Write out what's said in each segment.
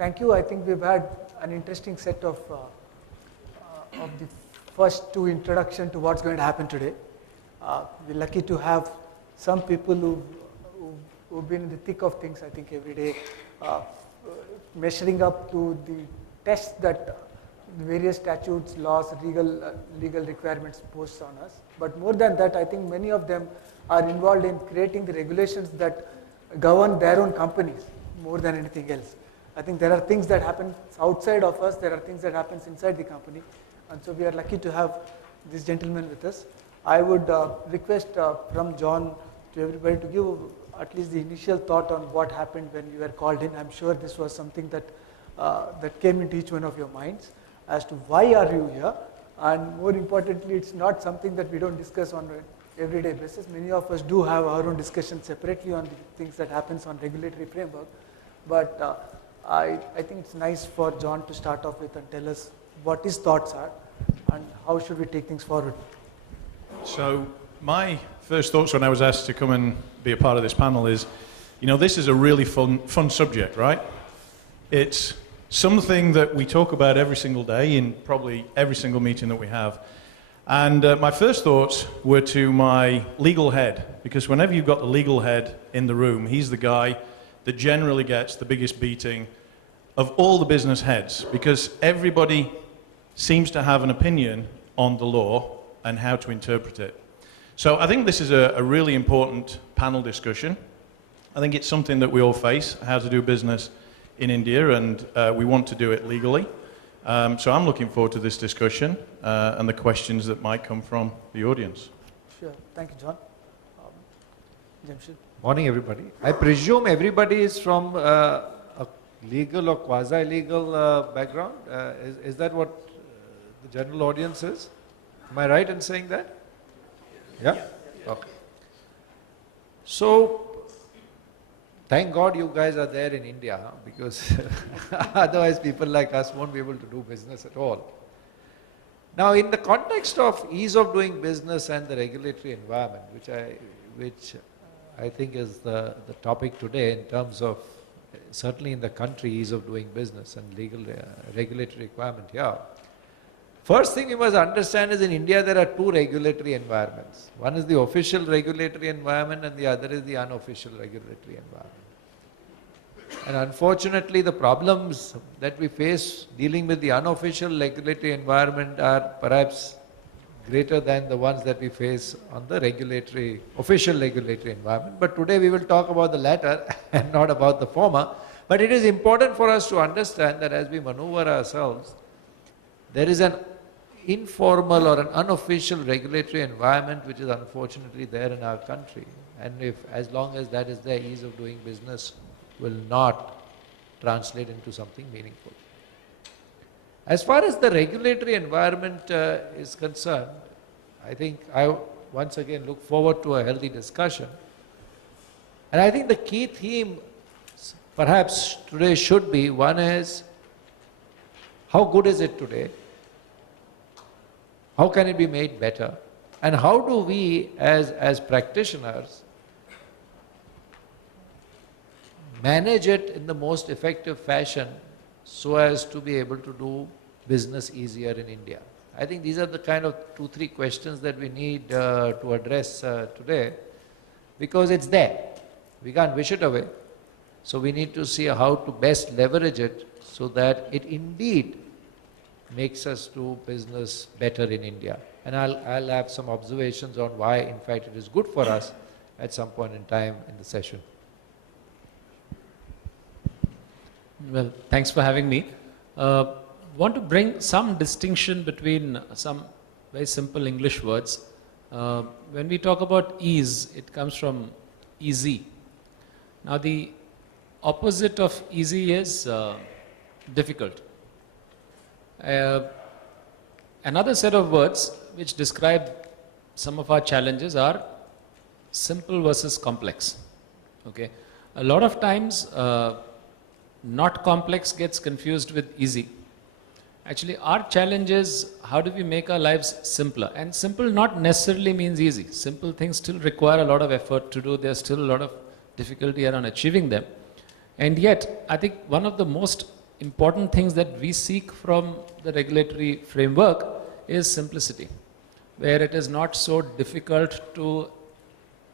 thank you. I think we've had an interesting set of the first two introduction to what's going to happen today. We're lucky to have some people who've been in the thick of things, I think, every day, measuring up to the tests that the various statutes, laws, legal requirements pose on us. But more than that, I think many of them are involved in creating the regulations that govern their own companies more than anything else. I think there are things that happen outside of us, there are things that happen inside the company, and so we are lucky to have this gentleman with us. I would request from John to everybody to give at least the initial thought on what happened when you were called in. I'm sure this was something that that came into each one of your minds as to why are you here, and more importantly, it's not something that we don't discuss on an everyday basis. Many of us do have our own discussion separately on the things that happens on regulatory framework, but I think it's nice for John to start off with and tell us what his thoughts are and how should we take things forward. So my first thoughts when I was asked to come and be a part of this panel is, you know, this is a really fun subject, right? It's something that we talk about every single day in probably every single meeting that we have. And my first thoughts were to my legal head, because whenever you've got the legal head in the room, he's the guy that generally gets the biggest beating of all the business heads, because everybody seems to have an opinion on the law and how to interpret it. So I think this is a really important panel discussion. I think it's something that we all face, how to do business in India, and we want to do it legally. So I'm looking forward to this discussion and the questions that might come from the audience. Sure. Thank you, John. Jamshid. Morning, everybody. I presume everybody is from a legal or quasi-legal background. Is that what the general audience is? Am I right in saying that? Yeah? Okay. So, thank God you guys are there in India, because otherwise people like us won't be able to do business at all. Now, in the context of ease of doing business and the regulatory environment, which I think is the topic today in terms of, certainly in the country, ease of doing business and legal regulatory requirement here. First thing you must understand is in India there are two regulatory environments. One is the official regulatory environment and the other is the unofficial regulatory environment. And unfortunately the problems that we face dealing with the unofficial regulatory environment are perhaps greater than the ones that we face on the official regulatory environment. But today we will talk about the latter and not about the former. But it is important for us to understand that as we maneuver ourselves, there is an informal or an unofficial regulatory environment which is unfortunately there in our country. And as long as that is there, ease of doing business will not translate into something meaningful. As far as the regulatory environment is concerned, I think I once again look forward to a healthy discussion. And I think the key theme perhaps today should be, one is, how good is it today? How can it be made better? And how do we as practitioners manage it in the most effective fashion so as to be able to do business easier in India? I think these are the kind of 2-3 questions that we need to address today, because it's there. We can't wish it away. So we need to see how to best leverage it so that it indeed makes us do business better in India. And I'll have some observations on why, in fact, it is good for us at some point in time in the session. Well, thanks for having me. Want to bring some distinction between some very simple English words. When we talk about ease, it comes from easy. Now the opposite of easy is difficult. Another set of words which describe some of our challenges are simple versus complex. Okay, a lot of times not complex gets confused with easy. Actually, our challenge is how do we make our lives simpler? And simple not necessarily means easy. Simple things still require a lot of effort to do. There's still a lot of difficulty around achieving them. And yet, I think one of the most important things that we seek from the regulatory framework is simplicity, where it is not so difficult to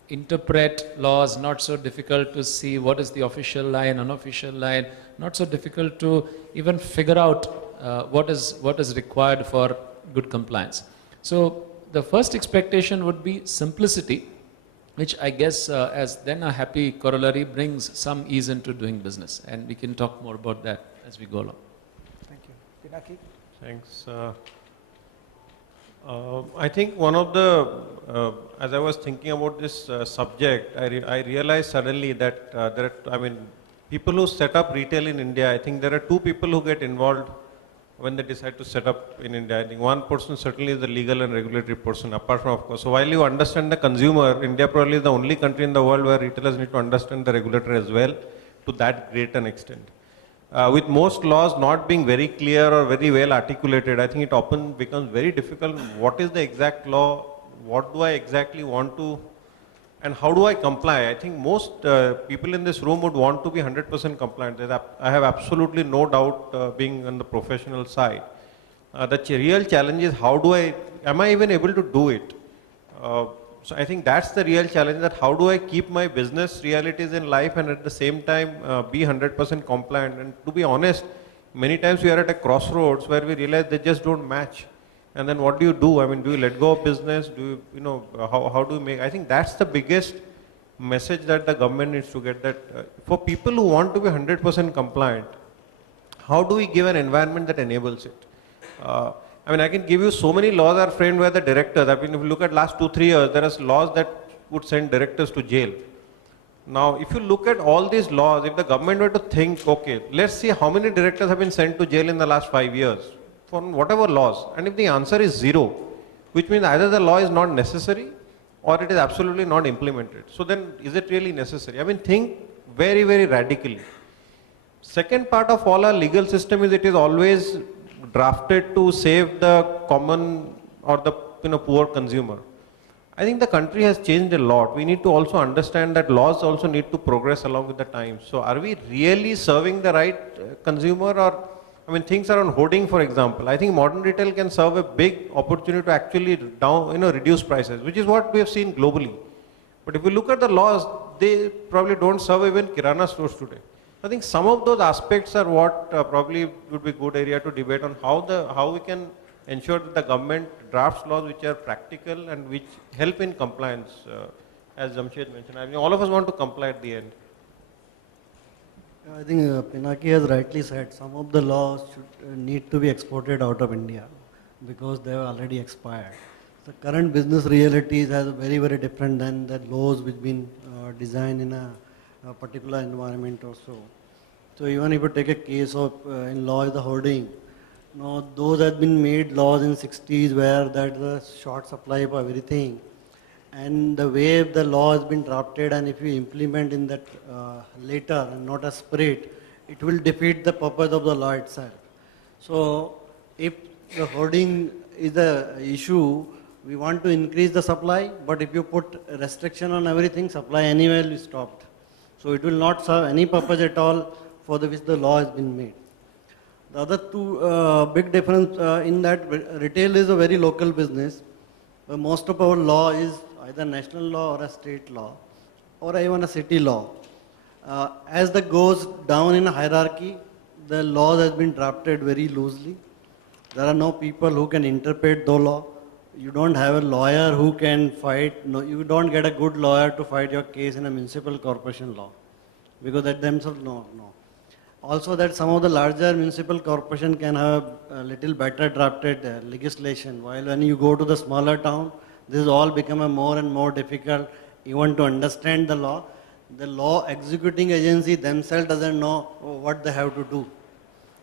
interpret laws, not so difficult to see what is the official line, unofficial line, not so difficult to even figure out what is required for good compliance. So the first expectation would be simplicity, which I guess as then a happy corollary brings some ease into doing business, and we can talk more about that as we go along. Thank you. Pinaki? Thanks. I think one of the, as I was thinking about this subject, I realized suddenly that there are, people who set up retail in India, I think there are two people who get involved when they decide to set up in India. I think one person certainly is the legal and regulatory person, apart from, of course. So while you understand the consumer, India probably is the only country in the world where retailers need to understand the regulator as well, to that great an extent. With most laws not being very clear or very well articulated, I think it often becomes very difficult. What is the exact law? What do I exactly want to, and how do I comply? I think most people in this room would want to be 100% compliant. I have absolutely no doubt, being on the professional side. The real challenge is am I even able to do it? So I think that's the real challenge, that how do I keep my business realities in life and at the same time be 100% compliant. And to be honest, many times we are at a crossroads where we realize they just don't match. And then what do you do? Do you let go of business? Do you, how do you make, I think that's the biggest message that the government needs to get, that for people who want to be 100% compliant, how do we give an environment that enables it? I can give you so many laws are framed by the directors. If you look at last 2-3 years, there are laws that would send directors to jail. Now, if you look at all these laws, if the government were to think, okay, let's see how many directors have been sent to jail in the last 5 years for whatever laws, and if the answer is 0, which means either the law is not necessary or it is absolutely not implemented. So then, is it really necessary? Think very, very radically. Second part of all our legal system is it is always drafted to save the common or the poor consumer. I think the country has changed a lot. We need to also understand that laws also need to progress along with the times. So are we really serving the right consumer, or things around hoarding, for example. I think modern retail can serve a big opportunity to actually reduce prices, which is what we have seen globally. But if you look at the laws, they probably don't serve even Kirana stores today. I think some of those aspects are what probably would be a good area to debate on, how we can ensure that the government drafts laws which are practical and which help in compliance, as Jamshed mentioned. All of us want to comply at the end. I think Pinaki has rightly said, some of the laws should need to be exported out of India because they have already expired. The current business realities are very, very different than the laws which have been designed in a particular environment or so. So even if you take a case of in law is the hoarding, those have been made laws in 60s where that the short supply of everything, and the way the law has been drafted, and if you implement in that later and not a spirit, it will defeat the purpose of the law itself. So if the hoarding is the issue, we want to increase the supply, but if you put restriction on everything, supply anywhere will be stopped. So it will not serve any purpose at all for which the law has been made. The other two big difference in that retail is a very local business. Most of our law is either national law or a state law or even a city law. As that goes down in a hierarchy, the laws has been drafted very loosely. There are no people who can interpret the law. You don't have a lawyer who can fight. No, you don't get a good lawyer to fight your case in a municipal corporation law because that themselves no. Also that some of the larger municipal corporation can have a little better drafted legislation, while when you go to the smaller town, this is all become a more and more difficult even to understand the law. The law executing agency themselves doesn't know what they have to do.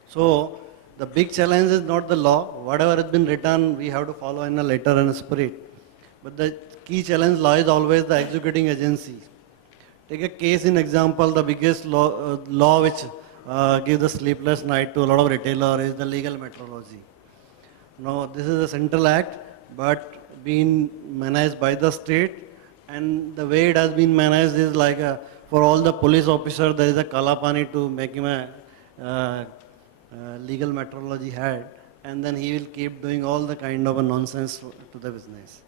So the big challenge is not the law. Whatever has been written, we have to follow in a letter and a spirit. But the key challenge law is always the executing agency. Take a case in example, the biggest law which gives the sleepless night to a lot of retailers is the legal metrology. Now this is a central act, but being managed by the state, and the way it has been managed is like for all the police officers there is a kalapani to make him a legal metrology had, and then he will keep doing all the kind of a nonsense to the business.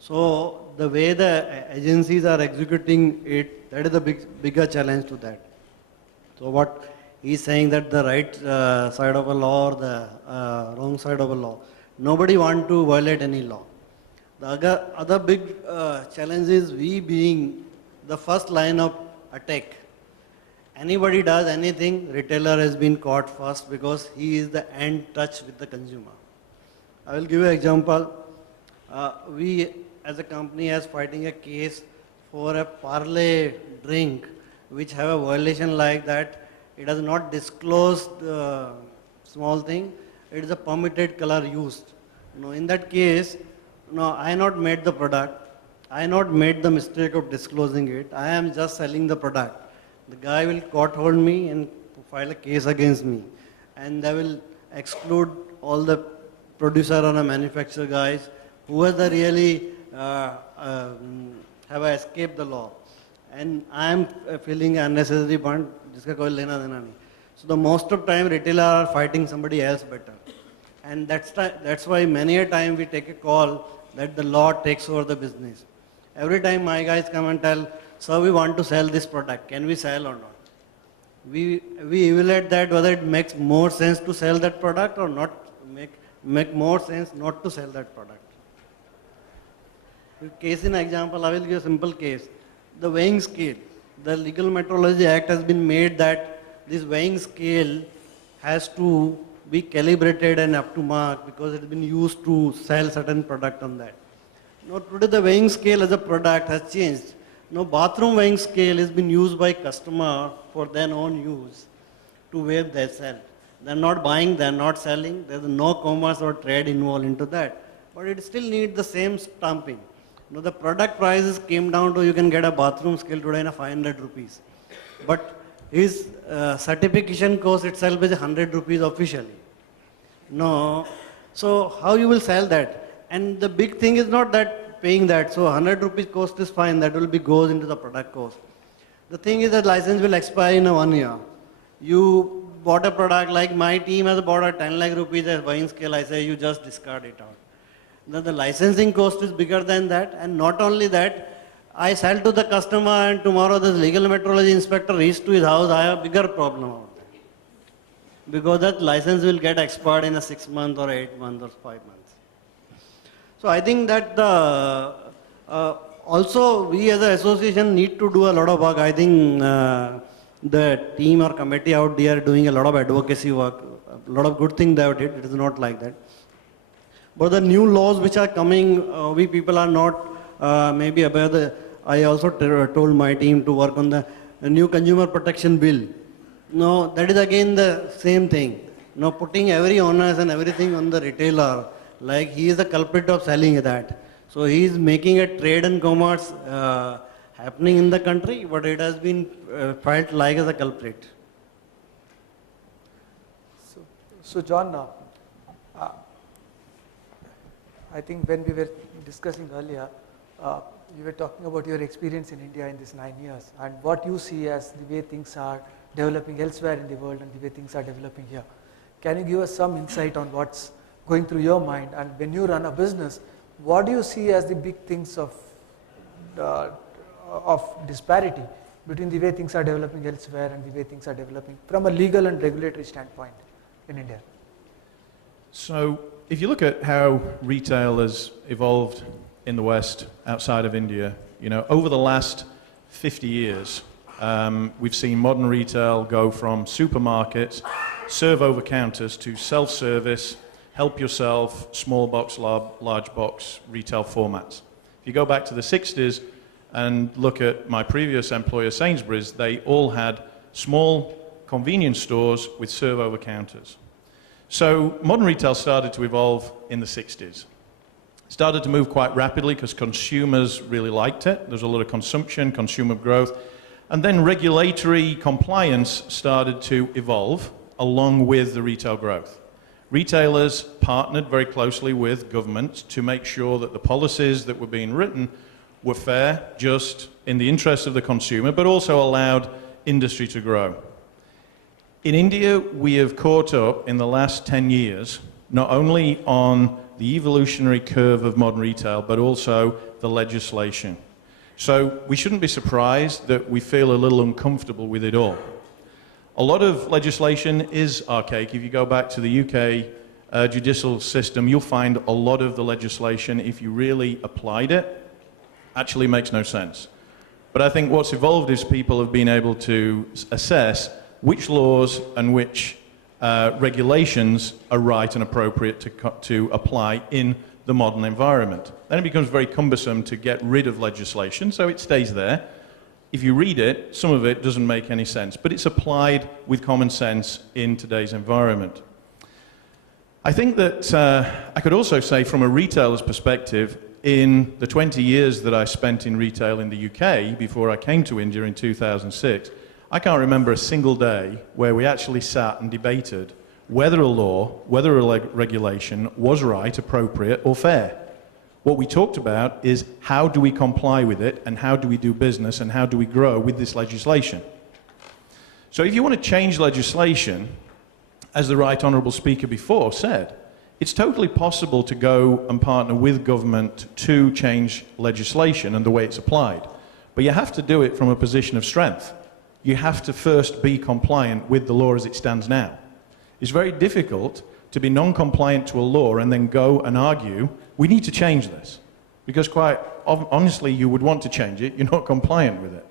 So the way the agencies are executing it, that is the bigger challenge to that. So what he's saying, that the right side of a law or the wrong side of a law, nobody want to violate any law. The other big challenge is we being the first line of attack. Anybody does anything, retailer has been caught first because he is the end touch with the consumer. I will give you an example. We as a company is fighting a case for a Parle drink which have a violation like that. It has not disclosed the small thing. It is a permitted color used. In that case, I not made the product. I not made the mistake of disclosing it. I am just selling the product. The guy will court hold me and file a case against me. And they will exclude all the producer or a manufacturer guys who has really have escaped the law. And I am feeling unnecessary bond, jiska koi lena dena nahi. So the most of time retailer are fighting somebody else better. And that's why many a time we take a call that the law takes over the business. Every time my guys come and tell, sir, we want to sell this product, can we sell or not? We evaluate that whether it makes more sense to sell that product or not, make more sense not to sell that product. Case in example, I will give a simple case. The weighing scale. The Legal Metrology Act has been made that this weighing scale has to be calibrated and up to mark because it has been used to sell certain product on that. Today the weighing scale as a product has changed. Bathroom weighing scale has been used by customer for their own use to weigh their sell. They are not buying, they are not selling, there is no commerce or trade involved into that. But it still needs the same stamping. The product prices came down to, you can get a bathroom scale today in 500 rupees. But his certification cost itself is 100 rupees officially. So how you will sell that? And the big thing is not that paying that. So 100 rupees cost is fine, that will be goes into the product cost. The thing is that license will expire in 1 year. You bought a product, like my team has bought a 10 lakh rupees as weighing scale, I say you just discard it out. The licensing cost is bigger than that, and not only that, I sell to the customer and tomorrow this legal metrology inspector reaches to his house, I have a bigger problem out there. Because that license will get expired in a 6 months or 8 months or 5 months. So I think that also we as an association need to do a lot of work. I think the team or committee out there doing a lot of advocacy work, a lot of good things they have did, it is not like that. But the new laws which are coming, we people are not maybe aware. I also told my team to work on the new consumer protection bill. That is again the same thing. Putting every onus and everything on the retailer, like he is the culprit of selling that. So he is making a trade and commerce happening in the country, but it has been felt like as a culprit. So John, I think when we were discussing earlier, you were talking about your experience in India in these 9 years and what you see as the way things are developing elsewhere in the world and the way things are developing here. Can you give us some insight on what's going through your mind, and when you run a business, what do you see as the big things of disparity between the way things are developing elsewhere and the way things are developing from a legal and regulatory standpoint in India? So if you look at how retail has evolved in the West outside of India, over the last 50 years, we've seen modern retail go from supermarkets, serve over counters, to self-service, help yourself, small box, large box retail formats. If you go back to the 60s and look at my previous employer, Sainsbury's, they all had small convenience stores with serve over counters. So modern retail started to evolve in the 60s. Started to move quite rapidly because consumers really liked it. There's a lot of consumption, consumer growth. And then regulatory compliance started to evolve along with the retail growth. Retailers partnered very closely with governments to make sure that the policies that were being written were fair, just, in the interest of the consumer, but also allowed industry to grow. In India, we have caught up in the last 10 years, not only on the evolutionary curve of modern retail, but also the legislation. So we shouldn't be surprised that we feel a little uncomfortable with it all. A lot of legislation is archaic. If you go back to the UK judicial system, you'll find a lot of the legislation, if you really applied it, actually makes no sense. But I think what's evolved is people have been able to assess which laws and which regulations are right and appropriate to apply in the modern environment. Then it becomes very cumbersome to get rid of legislation, so it stays there. If you read it, some of it doesn't make any sense, but it's applied with common sense in today's environment. I think that I could also say from a retailer's perspective, in the 20 years that I spent in retail in the UK before I came to India in 2006, I can't remember a single day where we actually sat and debated whether a law, whether a regulation was right, appropriate, or fair. What we talked about is how do we comply with it, and how do we do business, and how do we grow with this legislation. So if you want to change legislation, as the Right Honourable Speaker before said, it's totally possible to go and partner with government to change legislation and the way it's applied. But you have to do it from a position of strength. You have to first be compliant with the law as it stands now. It's very difficult to be non-compliant to a law and then go and argue, we need to change this. Because quite honestly, you would want to change it, you're not compliant with it.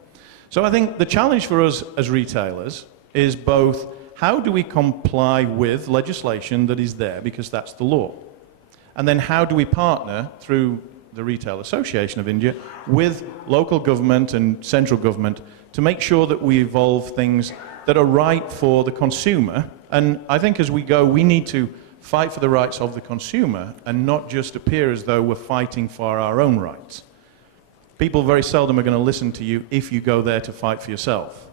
So I think the challenge for us as retailers is both how do we comply with legislation that is there because that's the law? And then how do we partner through the Retail Association of India with local government and central government to make sure that we evolve things that are right for the consumer. And I think as we go, we need to fight for the rights of the consumer and not just appear as though we're fighting for our own rights. People very seldom are going to listen to you if you go there to fight for yourself.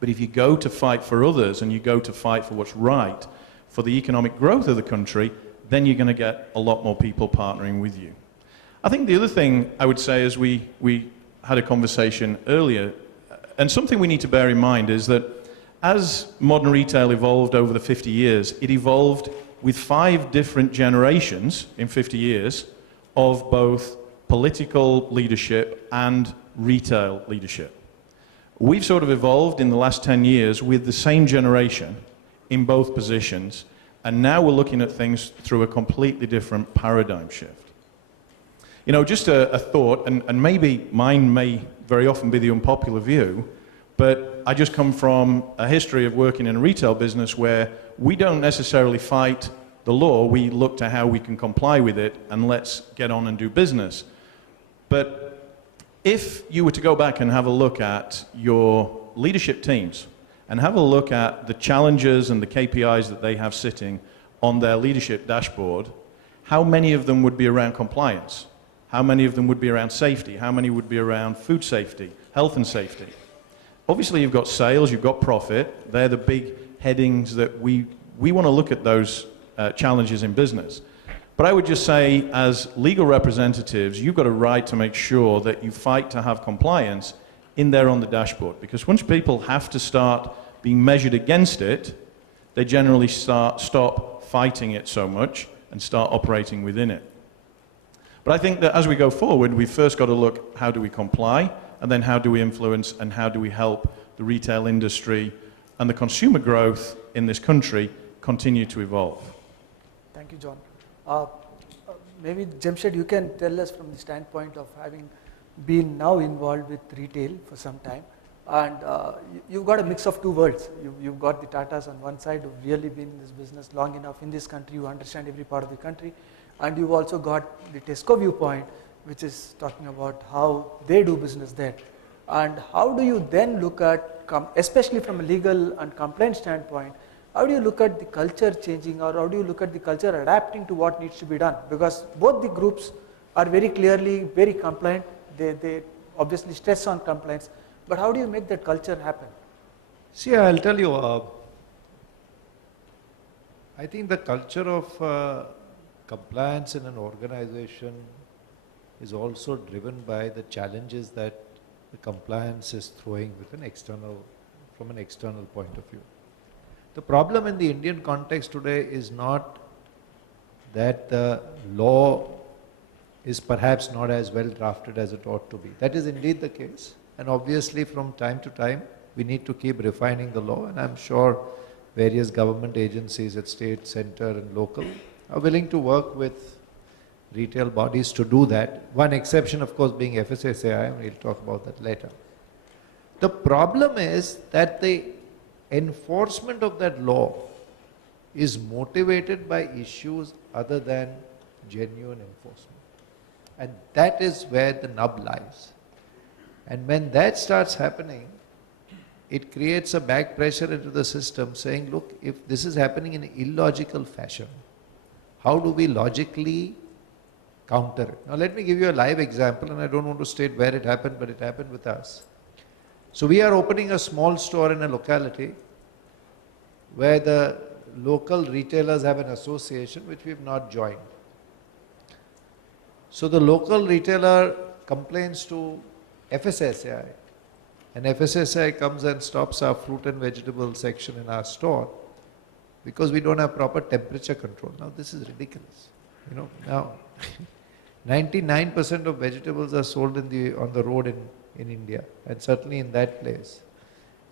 But if you go to fight for others and you go to fight for what's right for the economic growth of the country, then you're going to get a lot more people partnering with you. I think the other thing I would say is we had a conversation earlier, and something we need to bear in mind is that as modern retail evolved over the 50 years, it evolved with 5 different generations in 50 years of both political leadership and retail leadership. We've sort of evolved in the last 10 years with the same generation in both positions, and now we're looking at things through a completely different paradigm shift. You know, just a thought, and maybe mine may very often be the unpopular view, but I just come from a history of working in a retail business where we don't necessarily fight the law, we look to how we can comply with it and let's get on and do business. But if you were to go back and have a look at your leadership teams and have a look at the challenges and the KPIs that they have sitting on their leadership dashboard, how many of them would be around compliance? How many of them would be around safety? How many would be around food safety, health and safety? Obviously, you've got sales, you've got profit. They're the big headings that we want to look at those challenges in business. But I would just say, as legal representatives, you've got a right to make sure that you fight to have compliance in there on the dashboard. Because once people have to start being measured against it, they generally stop fighting it so much and start operating within it. But I think that as we go forward, we've first got to look, how do we comply? And then how do we influence and how do we help the retail industry and the consumer growth in this country continue to evolve? Thank you, John. Maybe Jamshed, you can tell us from the standpoint of having been now involved with retail for some time, and you've got a mix of two worlds. You've got the Tatas on one side who've really been in this business long enough in this country, you understand every part of the country, and you've also got the Tesco viewpoint, which is talking about how they do business there. And how do you then look at, especially from a legal and compliance standpoint, how do you look at the culture changing, or how do you look at the culture adapting to what needs to be done? Because both the groups are very clearly very compliant, they obviously stress on compliance, but how do you make that culture happen? See, I'll tell you, I think the culture of compliance in an organization is also driven by the challenges that the compliance is throwing with from an external point of view. The problem in the Indian context today is not that the law is perhaps not as well drafted as it ought to be. That is indeed the case. And obviously from time to time, we need to keep refining the law, and I'm sure various government agencies at state, center and local are willing to work with retail bodies to do that. One exception of course being FSSAI, and we'll talk about that later. The problem is that the enforcement of that law is motivated by issues other than genuine enforcement. And that is where the nub lies. And when that starts happening, it creates a back pressure into the system saying, look, if this is happening in an illogical fashion, how do we logically counter it? Now let me give you a live example, and I don't want to state where it happened, but it happened with us. So we are opening a small store in a locality where the local retailers have an association which we have not joined. So the local retailer complains to FSSAI, and FSSAI comes and stops our fruit and vegetable section in our store because we don't have proper temperature control. Now this is ridiculous. You know, now 99% of vegetables are sold on the road in India, and certainly in that place.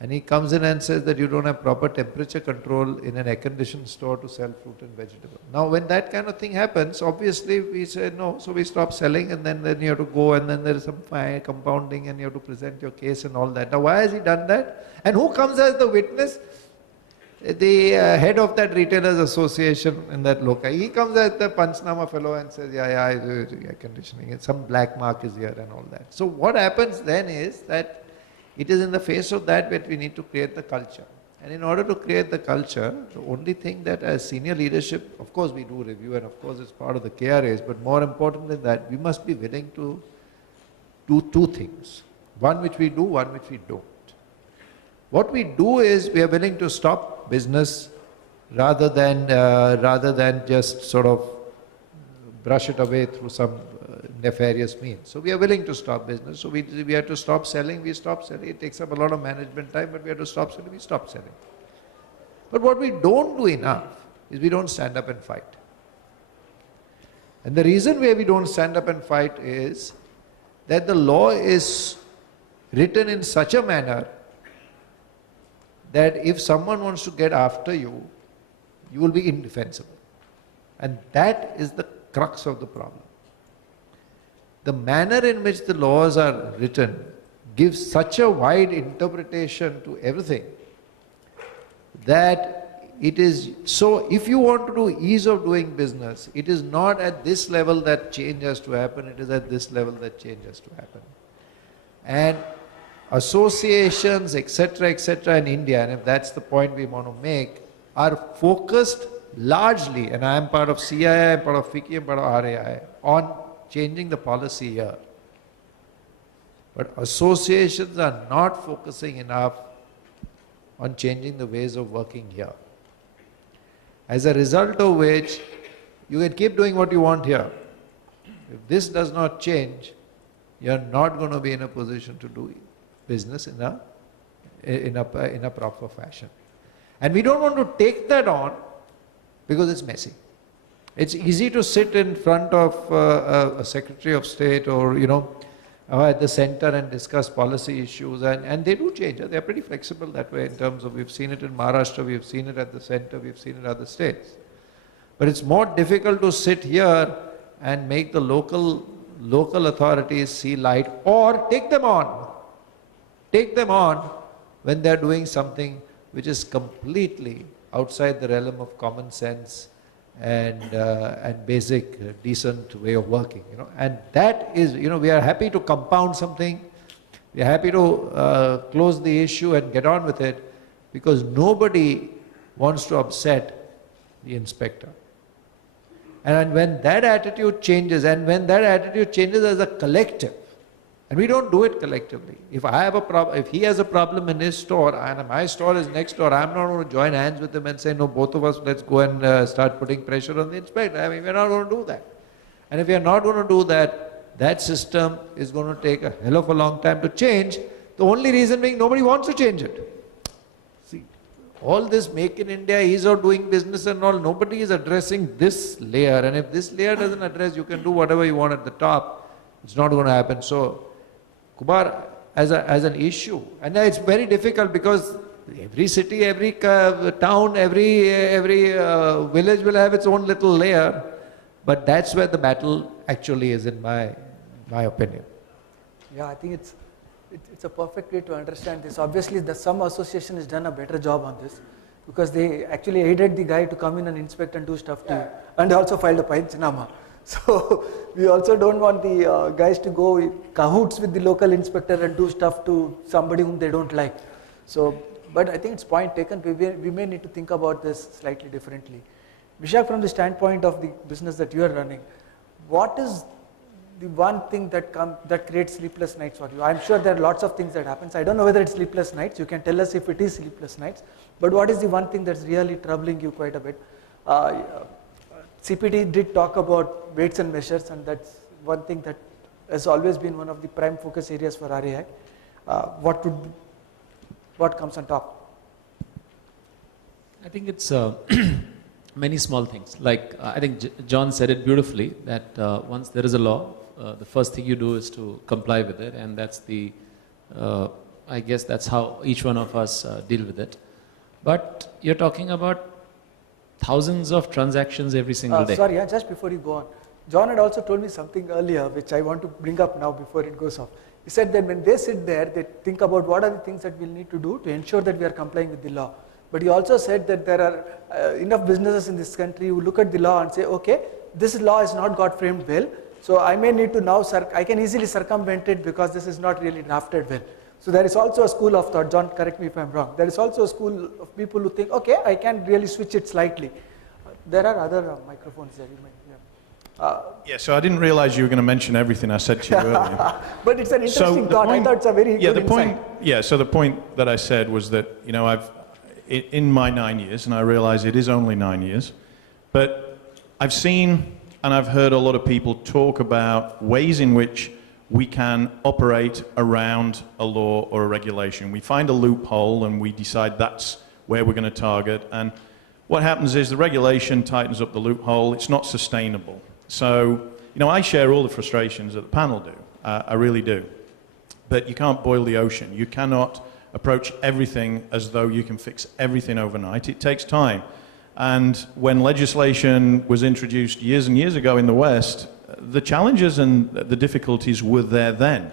And he comes in and says that you don't have proper temperature control in an air-conditioned store to sell fruit and vegetable. Now when that kind of thing happens, obviously we say no, so we stop selling, and then you have to go, and then there is some fine compounding, and you have to present your case and all that. Now why has he done that? And who comes as the witness? The head of that retailers association in that local. He comes as the Panchnama fellow and says, yeah, air conditioning, some black mark is here and all that. So what happens then is that it is in the face of that we need to create the culture. And in order to create the culture, the only thing that as senior leadership, of course we do review, and of course it's part of the KRAs, but more important than that, we must be willing to do two things. One which we do, one which we don't. What we do is we are willing to stop business rather than just sort of brush it away through some nefarious means. So we are willing to stop business. So we have to stop selling, we stop selling. It takes up a lot of management time, but we have to stop selling, we stop selling. But what we don't do enough is we don't stand up and fight. And the reason why we don't stand up and fight is that the law is written in such a manner that if someone wants to get after you, you will be indefensible. And that is the crux of the problem. The manner in which the laws are written gives such a wide interpretation to everything that it is, so if you want to do ease of doing business, it is not at this level that change has to happen, it is at this level that change has to happen. And associations, etc. in India, and if that's the point we want to make, are focused largely, and I am part of CII, I am part of FICCI, I am part of RAI, on changing the policy here. But associations are not focusing enough on changing the ways of working here. As a result of which, you can keep doing what you want here. If this does not change, you are not going to be in a position to do business in a proper fashion. And we don't want to take that on because it's messy. It's easy to sit in front of a Secretary of State or, at the center and discuss policy issues, and they do change. They're pretty flexible that way in terms of, we've seen it in Maharashtra, we've seen it at the center, we've seen it in other states. But it's more difficult to sit here and make the local authorities see light, or take them on when they're doing something which is completely outside the realm of common sense and basic decent way of working, and that is, we are happy to compound something, we are happy to close the issue and get on with it, because nobody wants to upset the inspector. And when that attitude changes, as a collective, and we don't do it collectively. If I have a problem, if he has a problem in his store and my store is next door, I'm not going to join hands with him and say, no, both of us, let's go and start putting pressure on the inspector. I mean, we're not going to do that. And if we are not going to do that, that system is going to take a hell of a long time to change. The only reason being nobody wants to change it. See, all this make in India, ease of doing business and all, nobody is addressing this layer. And if this layer doesn't address, you can do whatever you want at the top. It's not going to happen. So, Kumar, as an issue, and it's very difficult because every city, every town, every village will have its own little layer. But that's where the battle actually is, in my opinion. Yeah, I think it's a perfect way to understand this. Obviously, some association has done a better job on this because they actually aided the guy to come in and inspect and do stuff to you, and they also filed a Panchanama. So we also don't want the guys to go in cahoots with the local inspector and do stuff to somebody whom they don't like. So, but I think it's point taken. We may need to think about this slightly differently. Vishak, from the standpoint of the business that you are running, what is the one thing that creates sleepless nights for you? I'm sure there are lots of things that happens. I don't know whether it's sleepless nights. You can tell us if it is sleepless nights. But what is the one thing that's really troubling you quite a bit? CPT did talk about weights and measures, and that's one thing that has always been one of the prime focus areas for RAI. What comes on top? I think it's many small things. Like I think John said it beautifully, that once there is a law, the first thing you do is to comply with it, and that's I guess that's how each one of us deal with it. But you're talking about thousands of transactions every single day. Sorry, just before you go on, John had also told me something earlier which I want to bring up now before it goes off. He said that when they sit there, they think about what are the things that we'll need to do to ensure that we are complying with the law. But he also said that there are enough businesses in this country who look at the law and say, okay, this law has not got framed well, so I may need to now, I can easily circumvent it because this is not really drafted well. So there is also a school of thought, John, correct me if I'm wrong, there is also a school of people who think, okay, I can really switch it slightly. There are other microphones there. You might, Yeah, so I didn't realize you were going to mention everything I said to you earlier. But it's an interesting the thought. point- I thought it's a very good insight. So the point that I said was that, in my 9 years, and I realize it is only 9 years, but I've seen and I've heard a lot of people talk about ways in which we can operate around a law or a regulation. We find a loophole and we decide that's where we're going to target, and what happens is the regulation tightens up the loophole. It's not sustainable. So, I share all the frustrations that the panel do. I really do. But you can't boil the ocean. You cannot approach everything as though you can fix everything overnight. It takes time. And when legislation was introduced years and years ago in the West, the challenges and the difficulties were there then.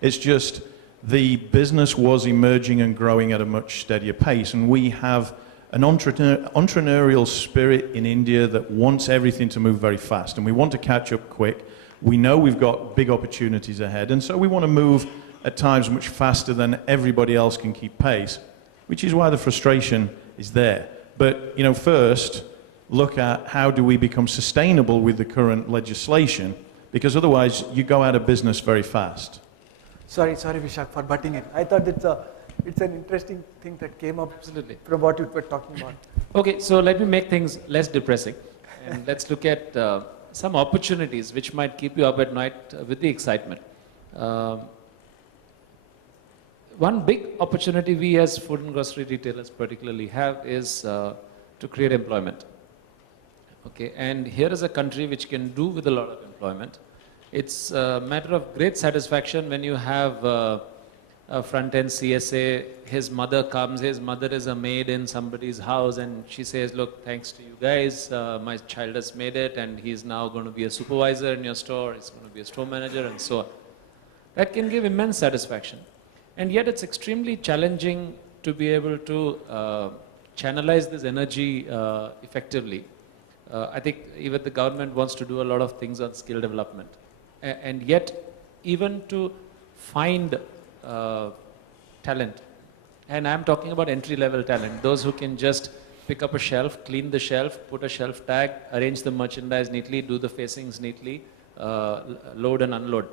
It's just the business was emerging and growing at a much steadier pace. And we have an entrepreneurial spirit in India that wants everything to move very fast, and we want to catch up quick. We know we've got big opportunities ahead, and so we want to move at times much faster than everybody else can keep pace, which is why the frustration is there. But, first, look at how do we become sustainable with the current legislation, because otherwise you go out of business very fast. Sorry, Vishak, for butting in. I thought it's an interesting thing that came up Absolutely. from what you were talking about. Okay, so let me make things less depressing, and let's look at some opportunities which might keep you up at night with the excitement. One big opportunity we as food and grocery retailers particularly have is to create employment. Okay, and here is a country which can do with a lot of employment. It's a matter of great satisfaction when you have a front-end CSA, his mother comes, his mother is a maid in somebody's house, and she says, look, thanks to you guys, my child has made it, and he's now going to be a supervisor in your store, he's going to be a store manager, and so on. That can give immense satisfaction. And yet it's extremely challenging to be able to channelize this energy effectively. I think even the government wants to do a lot of things on skill development. And yet, even to find talent, and I'm talking about entry-level talent, those who can just pick up a shelf, clean the shelf, put a shelf tag, arrange the merchandise neatly, do the facings neatly, load and unload.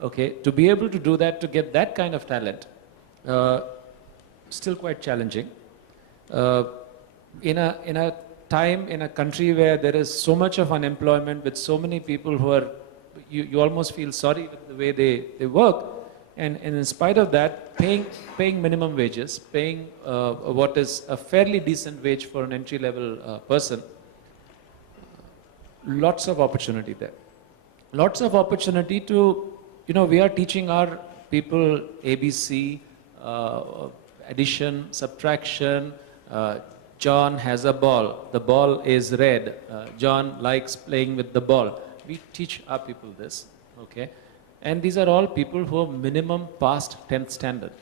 Okay, to be able to do that, to get that kind of talent, still quite challenging. In a time, in a country where there is so much of unemployment, with so many people who are, you almost feel sorry with the way they work, And in spite of that, paying minimum wages, paying what is a fairly decent wage for an entry-level person, lots of opportunity there. Lots of opportunity to, we are teaching our people ABC, addition, subtraction. John has a ball. The ball is red. John likes playing with the ball. We teach our people this, okay? And these are all people who are minimum past 10th standard,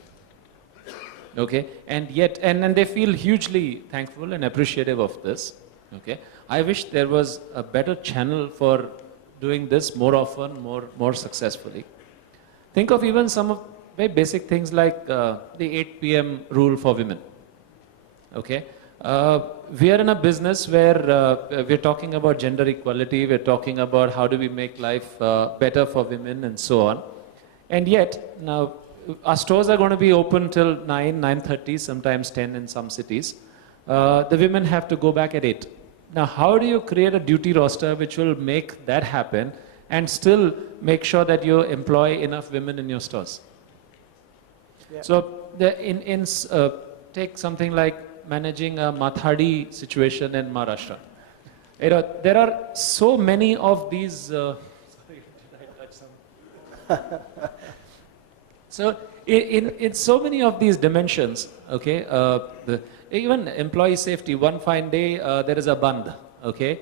okay? And yet, and they feel hugely thankful and appreciative of this, okay? I wish there was a better channel for doing this more often, more successfully. Think of even some of very basic things like the 8 p.m. rule for women, okay? We are in a business where we're talking about gender equality, we're talking about how do we make life better for women and so on. And yet, now, our stores are going to be open till 9:30, sometimes 10 in some cities. The women have to go back at 8. Now, how do you create a duty roster which will make that happen and still make sure that you employ enough women in your stores? Yeah. So, take something like managing a Mathadi situation in Maharashtra. There are so many of these. Sorry, did I touch some? So, in so many of these dimensions, okay, even employee safety, one fine day there is a band, okay.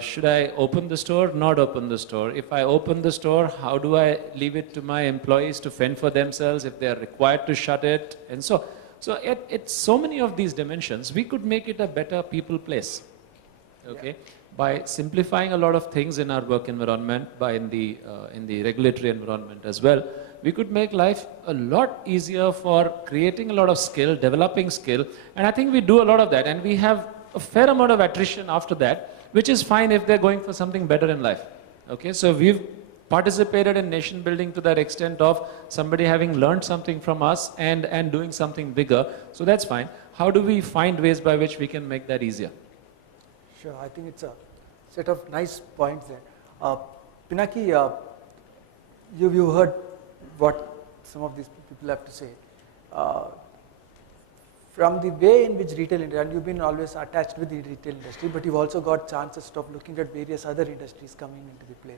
Should I open the store? Not open the store. If I open the store, how do I leave it to my employees to fend for themselves if they are required to shut it? And so it's so many of these dimensions. We could make it a better people place, okay, by simplifying a lot of things in our work environment, in the regulatory environment as well. We could make life a lot easier for creating a lot of skill, developing skill, and I think we do a lot of that, and we have a fair amount of attrition after that, which is fine if they're going for something better in life. Okay, so we've participated in nation building to that extent of somebody having learned something from us and doing something bigger. So that's fine. How do we find ways by which we can make that easier? Sure, I think it's a set of nice points there. Pinaki, you heard what some of these people have to say. From the way in which retail industry, and you've been always attached with the retail industry, but you've also got chances of looking at various other industries coming into the play.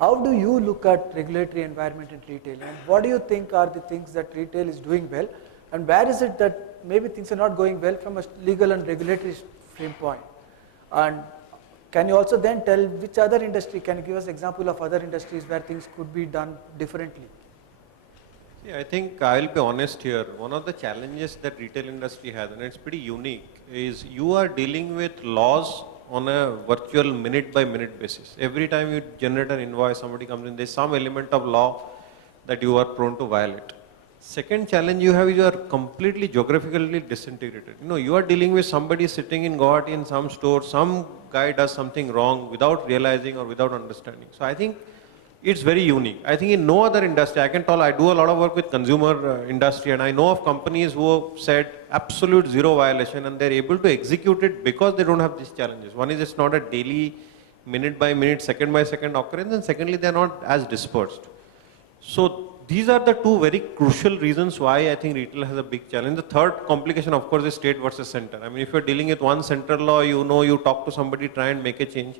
How do you look at regulatory environment in retail, and what do you think are the things that retail is doing well, and where is it that maybe things are not going well from a legal and regulatory frame point? And can you also then tell which other industry, can you give us example of other industries where things could be done differently? Yeah, I think I'll be honest here. One of the challenges that retail industry has, and it's pretty unique, is you are dealing with laws on a virtual minute by minute basis. Every time you generate an invoice, somebody comes in, there's some element of law that you are prone to violate. Second challenge you have is you are completely geographically disintegrated. You are dealing with somebody sitting in Guwahati in some store, some guy does something wrong without realizing or without understanding. So I think it's very unique. I think in no other industry, I can tell, I do a lot of work with consumer industry, and I know of companies who have said absolute zero violation and they're able to execute it because they don't have these challenges. One is it's not a daily, minute by minute, second by second occurrence, and secondly, they're not as dispersed. So these are the two very crucial reasons why I think retail has a big challenge. The third complication, of course, is state versus center. I mean, if you're dealing with one central law, you talk to somebody, try and make a change.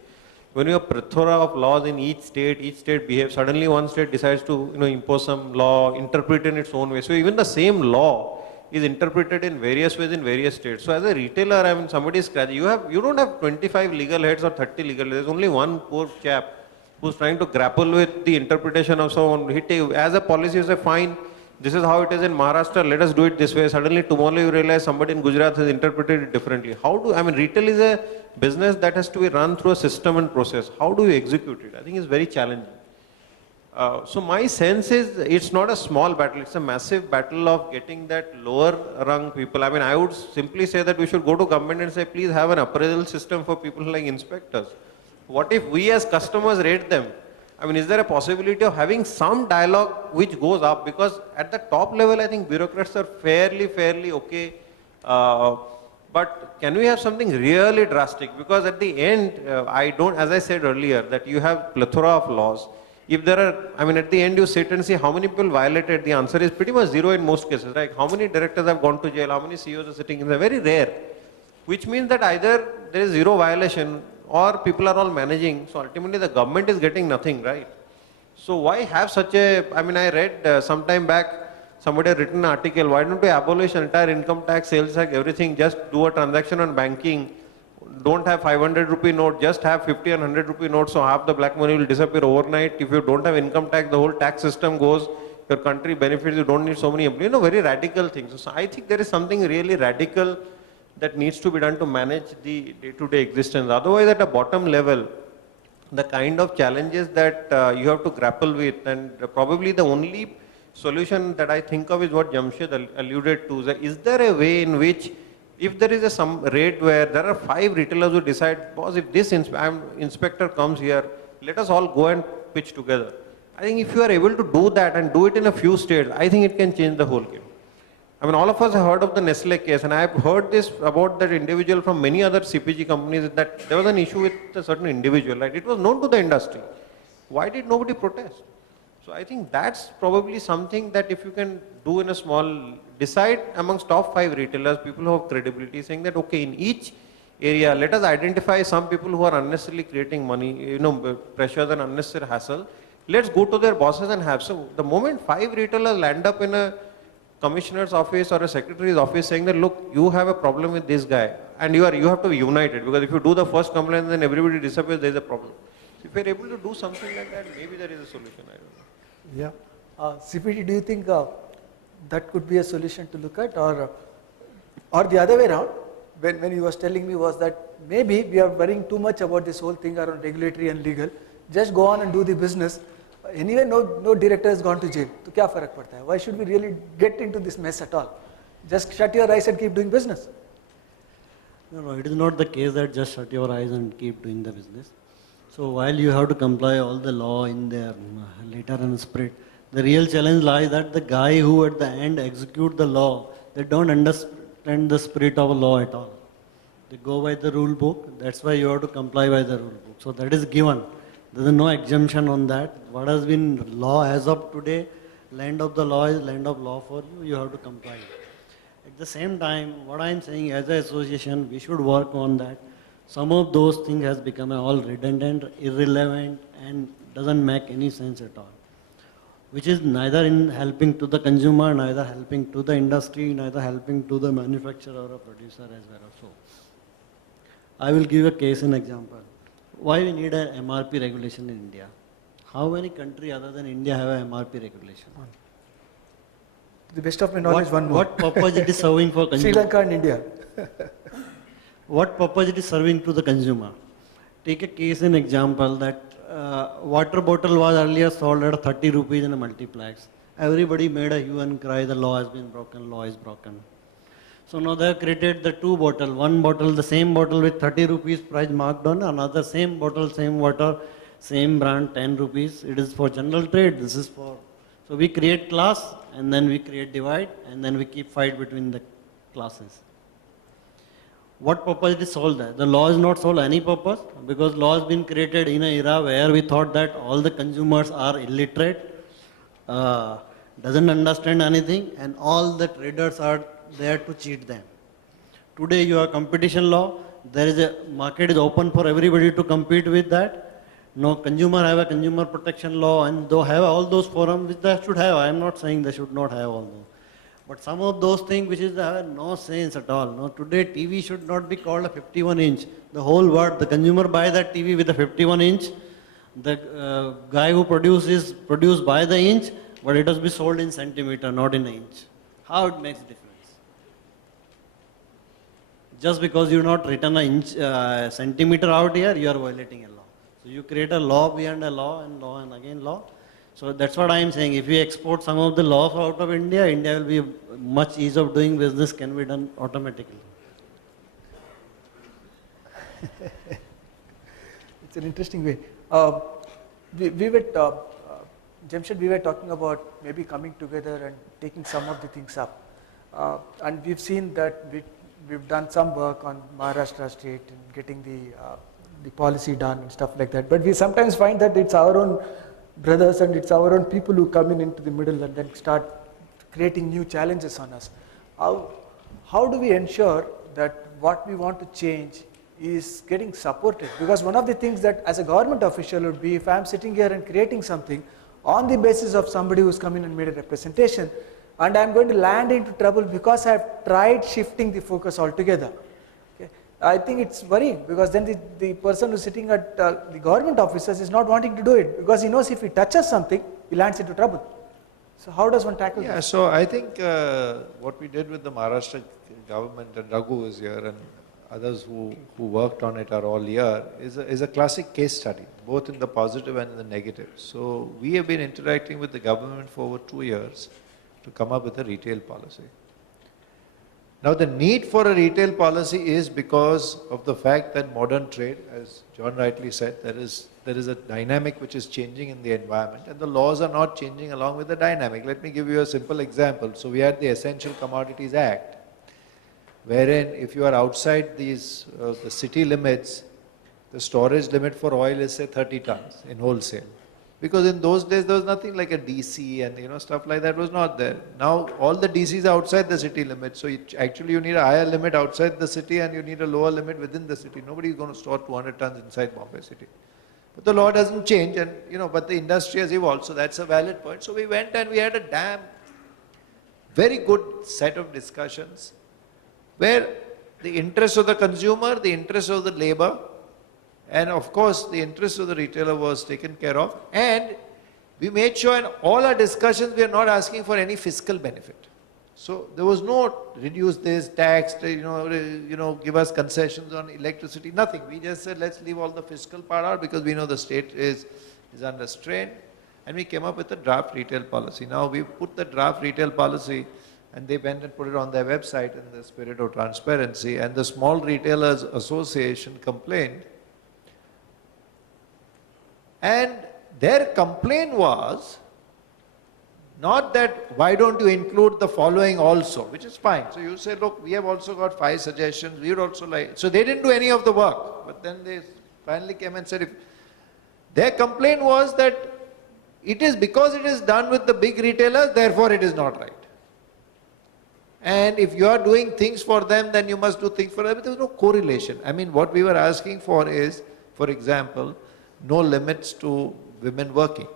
When you have plethora of laws in each state behaves, suddenly one state decides to impose some law, interpret in its own way. So even the same law is interpreted in various ways in various states. So as a retailer, I mean, somebody is scratching. You don't have 25 legal heads or 30 legal heads. There's only one poor chap who's trying to grapple with the interpretation of someone. As a policy, you say, fine, this is how it is in Maharashtra, let us do it this way. Suddenly tomorrow you realize somebody in Gujarat has interpreted it differently. Retail is a business that has to be run through a system and process. How do you execute it? I think it's very challenging. So my sense is it's not a small battle, it's a massive battle of getting that lower rung people. I mean, I would simply say that we should go to government and say, please have an appraisal system for people like inspectors. What if we as customers rate them? I mean, is there a possibility of having some dialogue which goes up? Because at the top level, I think bureaucrats are fairly okay. But can we have something really drastic? Because at the end, as I said earlier, that you have plethora of laws. if there are, I mean, at the end you sit and see how many people violated, the answer is pretty much zero in most cases, right? How many directors have gone to jail, how many CEOs are sitting in there, very rare. Which means that either there is zero violation or people are all managing, so ultimately the government is getting nothing, right? So why have such a, I mean, I read some time back, somebody had written an article, why don't we abolish entire income tax, sales tax, everything, just do a transaction on banking, don't have 500 rupee note, just have 50 and 100 rupee notes, so half the black money will disappear overnight. If you don't have income tax, the whole tax system goes, your country benefits, you don't need so many employees, very radical things. So I think there is something really radical that needs to be done to manage the day-to-day existence. Otherwise, at a bottom level, the kind of challenges that you have to grapple with, and probably the only solution that I think of is what Jamshed alluded to. Is there a way in which, if there is some raid where there are 5 retailers who decide, boss, if this inspector comes here, let us all go and pitch together. I think if you are able to do that and do it in a few states, I think it can change the whole game. I mean, all of us have heard of the Nestle case, and I have heard this about that individual from many other CPG companies, that there was an issue with a certain individual, right? It was known to the industry. Why did nobody protest? So I think that's probably something that if you can do in a small, decide amongst top 5 retailers, people who have credibility, saying that, okay, in each area, let us identify some people who are unnecessarily creating money, pressures and unnecessary hassle. Let's go to their bosses and have. So the moment 5 retailers land up in a commissioner's office or a secretary's office saying that, look, you have a problem with this guy, and you have to be united, because if you do the first complaint, then everybody disappears, there is a problem. So if you're able to do something like that, maybe there is a solution, I don't know. Yeah. CPT, do you think that could be a solution to look at, or the other way around? When you was telling me was that maybe we are worrying too much about this whole thing around regulatory and legal. Just go on and do the business. Anyway, no director has gone to jail. So kya farak padta hai? Why should we really get into this mess at all? Just shut your eyes and keep doing business. No, it is not the case that just shut your eyes and keep doing the business. So while you have to comply all the law in their letter and spirit, the real challenge lies that the guy who at the end execute the law, they don't understand the spirit of a law at all. They go by the rule book. That's why you have to comply by the rule book. So that is given. There is no exemption on that. What has been law as of today, land of the law is land of law for you. You have to comply. At the same time, what I am saying as an association, we should work on that. Some of those things has become all redundant, irrelevant, and doesn't make any sense at all. Which is neither in helping to the consumer, neither helping to the industry, neither helping to the manufacturer or a producer as well. So, I will give a case in example. Why we need a MRP regulation in India? How many countries other than India have a MRP regulation? To the best of my knowledge, one more. What purpose it is serving for Sri consumer? Lanka and India. What purpose it is serving to the consumer? Take a case in example that water bottle was earlier sold at 30 rupees in a multiplex. Everybody made a hue and cry, the law has been broken, law is broken. So now they have created the 2 bottle, one bottle, the same bottle with 30 rupees price marked on, another same bottle, same water, same brand, 10 rupees. It is for general trade, this is for. So we create class and then we create divide and then we keep fight between the classes. What purpose it is solved there? The law is not solved any purpose, because law has been created in an era where we thought that all the consumers are illiterate, doesn't understand anything, and all the traders are there to cheat them. Today you have competition law, there is a market is open for everybody to compete with that. No, consumer have a consumer protection law, and they have all those forums which they should have. I am not saying they should not have all those. But some of those things which is have no sense at all. No, today TV should not be called a 51 inch. The whole world, the consumer buy that TV with a 51 inch. The guy who produces by the inch, but it has to be sold in centimeter, not in an inch. How it makes a difference? Just because you not written an inch, centimeter out here, you are violating a law. So you create a law behind a law and again law. So that's what I am saying. If we export some of the laws out of India, India will be much ease of doing business can be done automatically. It's an interesting way. We were, Jamshed, we were talking about maybe coming together and taking some of the things up. And we've seen that we've done some work on Maharashtra state and getting the policy done and stuff like that. But we sometimes find that it's our own brothers, and it's our own people who come in into the middle and then start creating new challenges on us. How do we ensure that what we want to change is getting supported? Because one of the things that as a government official would be, if I'm sitting here and creating something on the basis of somebody who's come in and made a representation, and I'm going to land into trouble because I've tried shifting the focus altogether. Okay? I think it's worrying, because then the person who's sitting at the government offices is not wanting to do it, because he knows if he touches something, he lands into trouble. So how does one tackle Yeah, this? so I think what we did with the Maharashtra government, and Raghu is here, and others who worked on it are all here, is a classic case study, both in the positive and in the negative. So we have been interacting with the government for over 2 years to come up with a retail policy. Now the need for a retail policy is because of the fact that modern trade, as John rightly said, there is a dynamic which is changing in the environment, and the laws are not changing along with the dynamic. Let me give you a simple example. So we had the Essential Commodities Act, wherein if you are outside these the city limits, the storage limit for oil is say 30 tons in wholesale. Because in those days there was nothing like a DC and stuff like that was not there. Now all the DCs are outside the city limit, so actually you need a higher limit outside the city and you need a lower limit within the city. Nobody is going to store 200 tons inside Bombay city. But the law doesn't change, and but the industry has evolved, so that's a valid point. So we went and we had a very good set of discussions where the interest of the consumer, the interest of the labor, and of course the interest of the retailer was taken care of, and we made sure in all our discussions we are not asking for any fiscal benefit. So there was no reduce this tax, give us concessions on electricity, nothing. We just said let's leave all the fiscal part out because we know the state is under strain, and we came up with a draft retail policy. Now we put the draft retail policy and they went and put it on their website in the spirit of transparency, and the Small Retailers Association complained. And their complaint was not that why don't you include the following also, which is fine. So you say, look, we have also got 5 suggestions, we would also like, so they didn't do any of the work. But then they finally came and said, their complaint was that it is because it is done with the big retailers, therefore it is not right. And if you are doing things for them, then you must do things for them. But there was no correlation. I mean, what we were asking for is, for example, no limits to women working.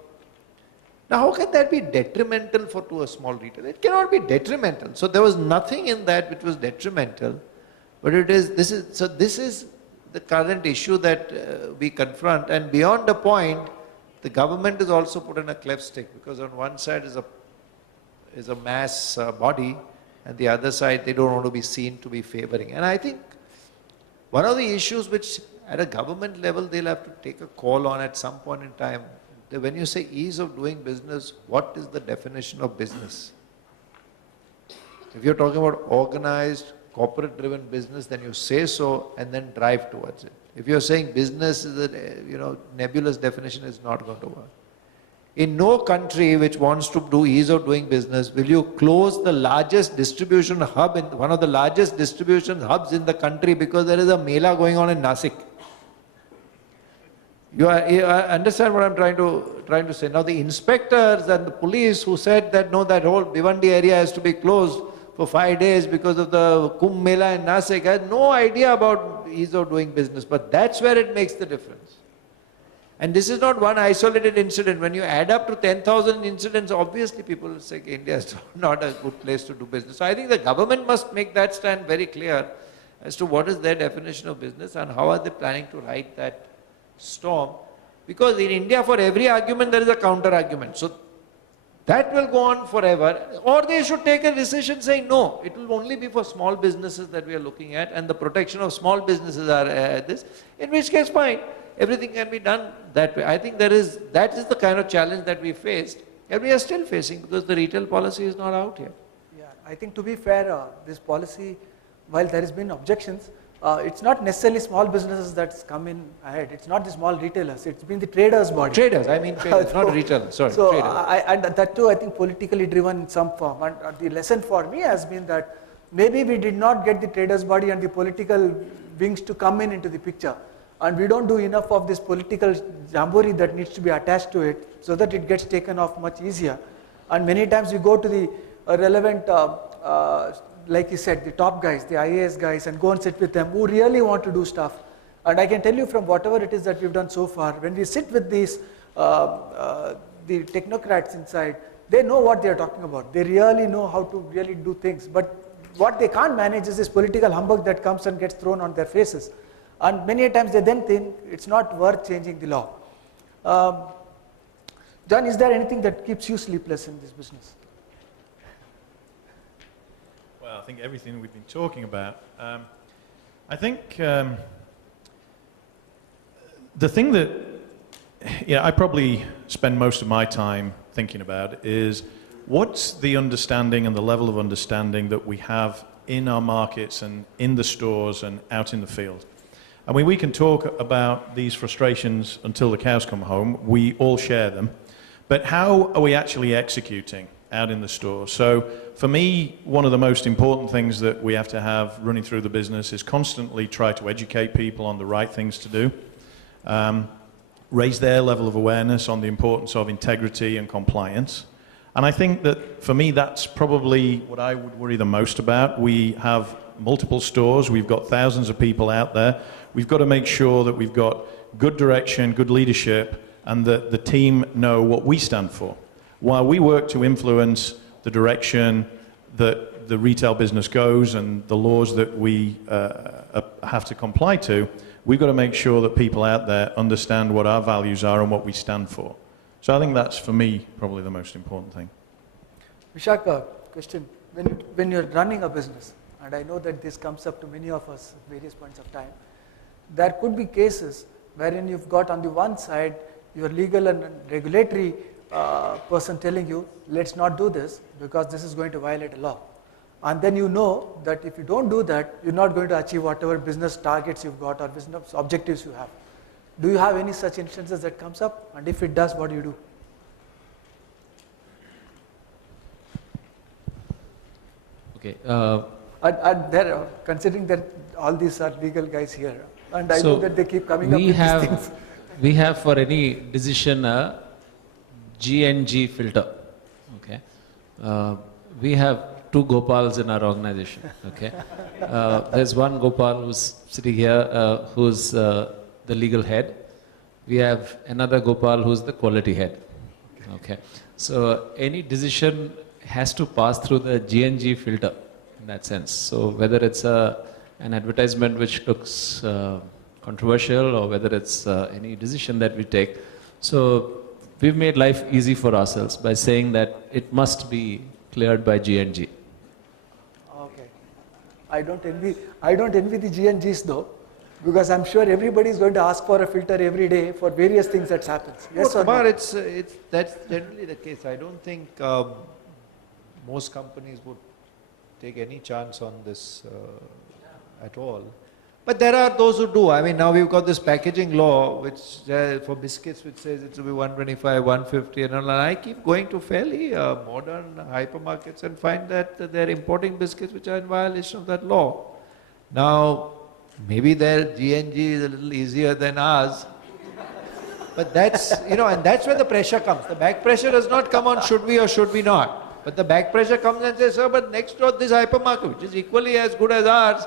Now, how can that be detrimental to a small retailer? It cannot be detrimental. So there was nothing in that which was detrimental, but this is the current issue that we confront. And beyond the point, the government is also put in a cleft stick, because on one side is a mass body, and the other side they don't want to be seen to be favoring. And I think one of the issues which at a government level they'll have to take a call on at some point in time, that when you say ease of doing business, what is the definition of business? If you're talking about organized, corporate-driven business, then you say so and then drive towards it. If you're saying business is a nebulous definition, is not going to work. In no country which wants to do ease of doing business will you close the largest distribution hub, one of the largest distribution hubs in the country, because there is a Mela going on in Nasik. You understand what I'm trying to say. Now the inspectors and the police who said that no, that whole Bhiwandi area has to be closed for 5 days because of the Kumbh Mela in Nasik had no idea about ease of doing business, but that's where it makes the difference. And this is not one isolated incident. When you add up to 10,000 incidents, obviously people will say India is not a good place to do business. So I think the government must make that stand very clear as to what is their definition of business and how are they planning to ride that storm. Because in India, for every argument, there is a counter argument. So that will go on forever. Or they should take a decision saying, no, it will only be for small businesses that we are looking at, and the protection of small businesses are this, in which case fine. Everything can be done that way. I think that is the kind of challenge that we faced, and we are still facing, because the retail policy is not out yet. Yeah, I think to be fair, this policy, while there has been objections, it's not necessarily small businesses that's come in ahead. It's not the small retailers. It's been the traders' body. Traders, not retailers. Sorry, so traders. And that too, I think politically driven in some form. And the lesson for me has been that maybe we did not get the traders' body and the political wings to come into the picture. And we don't do enough of this political jamboree that needs to be attached to it so that it gets taken off much easier. And many times we go to the relevant, like you said, the top guys, the IAS guys, and go and sit with them who really want to do stuff. And I can tell you from whatever it is that we've done so far, when we sit with these, the technocrats inside, they know what they're talking about. They really know how to really do things. But what they can't manage is this political humbug that comes and gets thrown on their faces. And many times they then think it's not worth changing the law. John, is there anything that keeps you sleepless in this business? Well, I think everything we've been talking about. I think the thing that I probably spend most of my time thinking about is what's the understanding and the level of understanding that we have in our markets and in the stores and out in the field. I mean, we can talk about these frustrations until the cows come home. We all share them. But how are we actually executing out in the store? So for me, one of the most important things that we have to have running through the business is constantly try to educate people on the right things to do, raise their level of awareness on the importance of integrity and compliance. And I think that for me, that's probably what I would worry the most about. We have multiple stores. We've got thousands of people out there. We've got to make sure that we've got good direction, good leadership, and that the team know what we stand for. While we work to influence the direction that the retail business goes and the laws that we have to comply to, we've got to make sure that people out there understand what our values are and what we stand for. So I think that's, for me, probably the most important thing. Vishaka, question. When you're running a business, and I know that this comes up to many of us at various points of time, there could be cases wherein you've got on the one side your legal and regulatory person telling you, let's not do this because this is going to violate a law. And then you know that if you don't do that, you're not going to achieve whatever business targets you've got or business objectives you have. Do you have any such instances that comes up? And if it does, what do you do? Okay. Considering that all these are legal guys here, and I So know that they keep coming up with these things. we have for any decision a GNG filter. Okay. We have two Gopals in our organization. Okay. There's one Gopal who's sitting here, who's the legal head. We have another Gopal who's the quality head. Okay. So any decision has to pass through the GNG filter in that sense. So whether it's an advertisement which looks controversial or whether it's any decision that we take. So we've made life easy for ourselves by saying that it must be cleared by GNG. Okay. I don't envy the GNGs though, because I'm sure everybody is going to ask for a filter every day for various things that happens. Yes or Kumar, no? that's generally the case. I don't think most companies would take any chance on this at all. But there are those who do. I mean, now we've got this packaging law, which for biscuits, which says it will be 125, 150, and all. And I keep going to fairly modern hypermarkets and find that they're importing biscuits which are in violation of that law. Now, maybe their GNG is a little easier than ours. But that's, and that's where the pressure comes. The back pressure does not come on should we or should we not. But the back pressure comes and says, sir, but next door this hypermarket, which is equally as good as ours,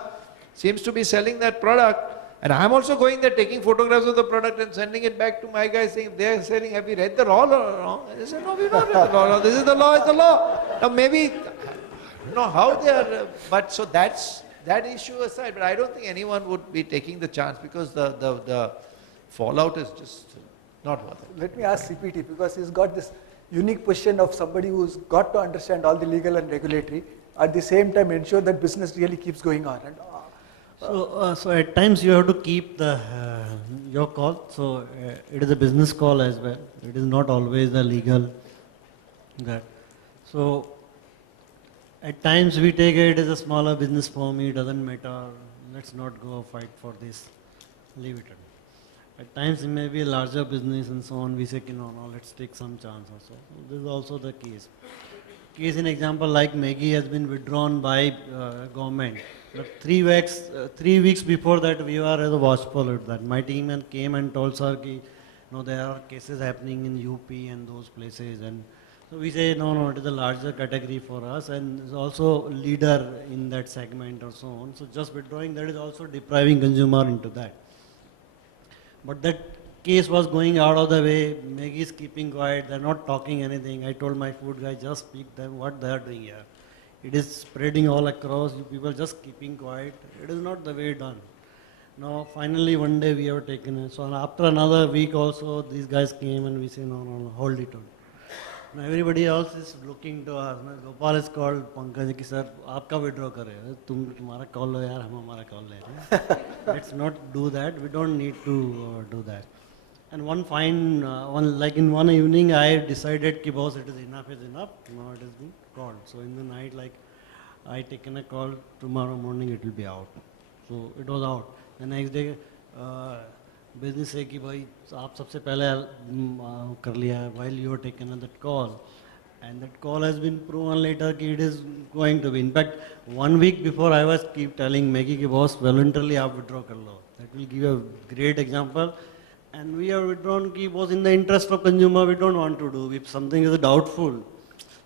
seems to be selling that product. And I'm also going there taking photographs of the product and sending it back to my guys saying, they're saying, have we read the law or wrong? They say, no, we've not read the law. No, this is the law, it's the law. Now maybe, I don't know how they are, but so that's that issue aside. But I don't think anyone would be taking the chance because the fallout is just not worth it. Let me ask CPT, because he's got this unique position of somebody who's got to understand all the legal and regulatory, at the same time ensure that business really keeps going on. And, So at times you have to keep your call. So it is a business call as well. It is not always the legal. So at times we take it as a smaller business for me. It doesn't matter. Let's not go fight for this. Leave it. At times it may be a larger business and so on. We say, no, let's take some chance also. So this is also the case. Case in example like Maggi has been withdrawn by government. But 3 weeks before that, we were as a watchful at that. My team and came and told sir, ki, no, there are cases happening in UP and those places. And so we say, no, it is a larger category for us and is also leader in that segment or so on. So just withdrawing that is also depriving consumer into that. But that case was going out of the way. Maggie is keeping quiet. They're not talking anything. I told my food guy, just speak them what they are doing here. It is spreading all across. You people just keeping quiet. It is not the way done. Now, finally, one day we have taken it. So after another week also, these guys came and we say, no, hold it on. Now everybody else is looking to us. Now, Gopal is called Pankaj ki sir, aapka withdraw kare. Tumhara call lo yaar, hum hamara call le rahe hain. Let's not do that. We don't need to do that. And one fine, like in one evening, I decided, ki boss, it is enough. Now it has been called. So in the night, like, I taken a call, tomorrow morning it will be out. So it was out. The next day, business say ki bhai, aap sabse pehle kar liya hai, while you are taking that call. And that call has been proven later ki it is going to be. In fact, 1 week before I was keep telling Maggie ki boss, voluntarily aap withdraw kar lo. That will give a great example. And we have withdrawn ki was in the interest of consumer, we don't want to do. If something is doubtful,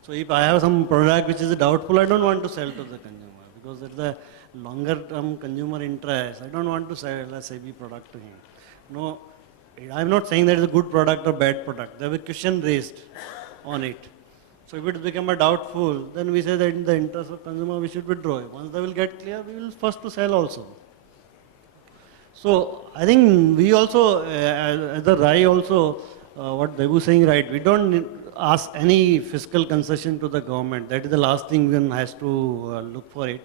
so if I have some product which is doubtful, I don't want to sell to the consumer because it's a longer term consumer interest. I don't want to sell a SEBI product to him. No, I'm not saying that it's a good product or bad product. There will be question raised on it. So if it become a doubtful, then we say that in the interest of consumer, we should withdraw it. Once they will get clear, we will first to sell also. So I think we also, as the RAI also, what Debu saying right, we don't ask any fiscal concession to the government. That is the last thing one has to look for it.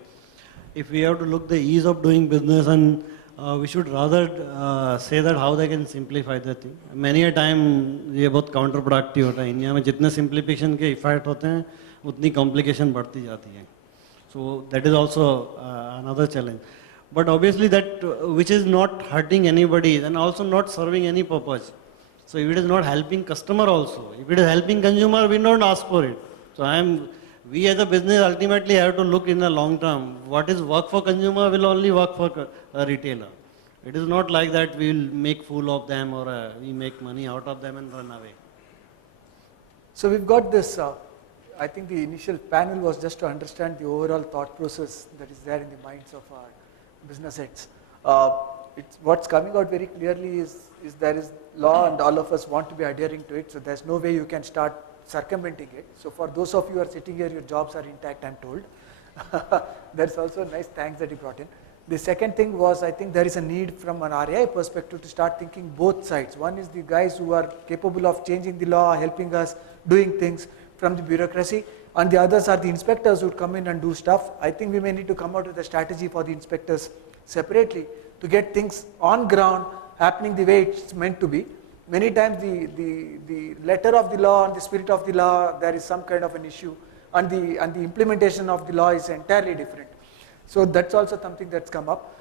If we have to look the ease of doing business and we should rather say that how they can simplify the thing. Many a time ये बहुत counterproductive होता है. India में जितने simplification के effect होते हैं, उतनी complication बढ़ती जाती है. So that is also another challenge. But obviously that which is not hurting anybody and also not serving any purpose. So if it is not helping customer also, if it is helping consumer, we don't ask for it. So we as a business ultimately have to look in the long term. What is work for consumer will only work for a retailer. It is not like that we will make fool of them or we make money out of them and run away. So we've got this, I think the initial panel was just to understand the overall thought process that is there in the minds of our business heads. What's coming out very clearly is there is law and all of us want to be adhering to it, so there's no way you can start circumventing it. So for those of you who are sitting here, your jobs are intact, I'm told. That's also nice, thanks that you brought in. The second thing was, I think there is a need from an RAI perspective to start thinking both sides. One is the guys who are capable of changing the law, helping us, doing things from the bureaucracy, and the others are the inspectors who would come in and do stuff. I think we may need to come out with a strategy for the inspectors separately to get things on ground happening the way it's meant to be. Many times the letter of the law and the spirit of the law, there is some kind of an issue, and the implementation of the law is entirely different. So that's also something that's come up.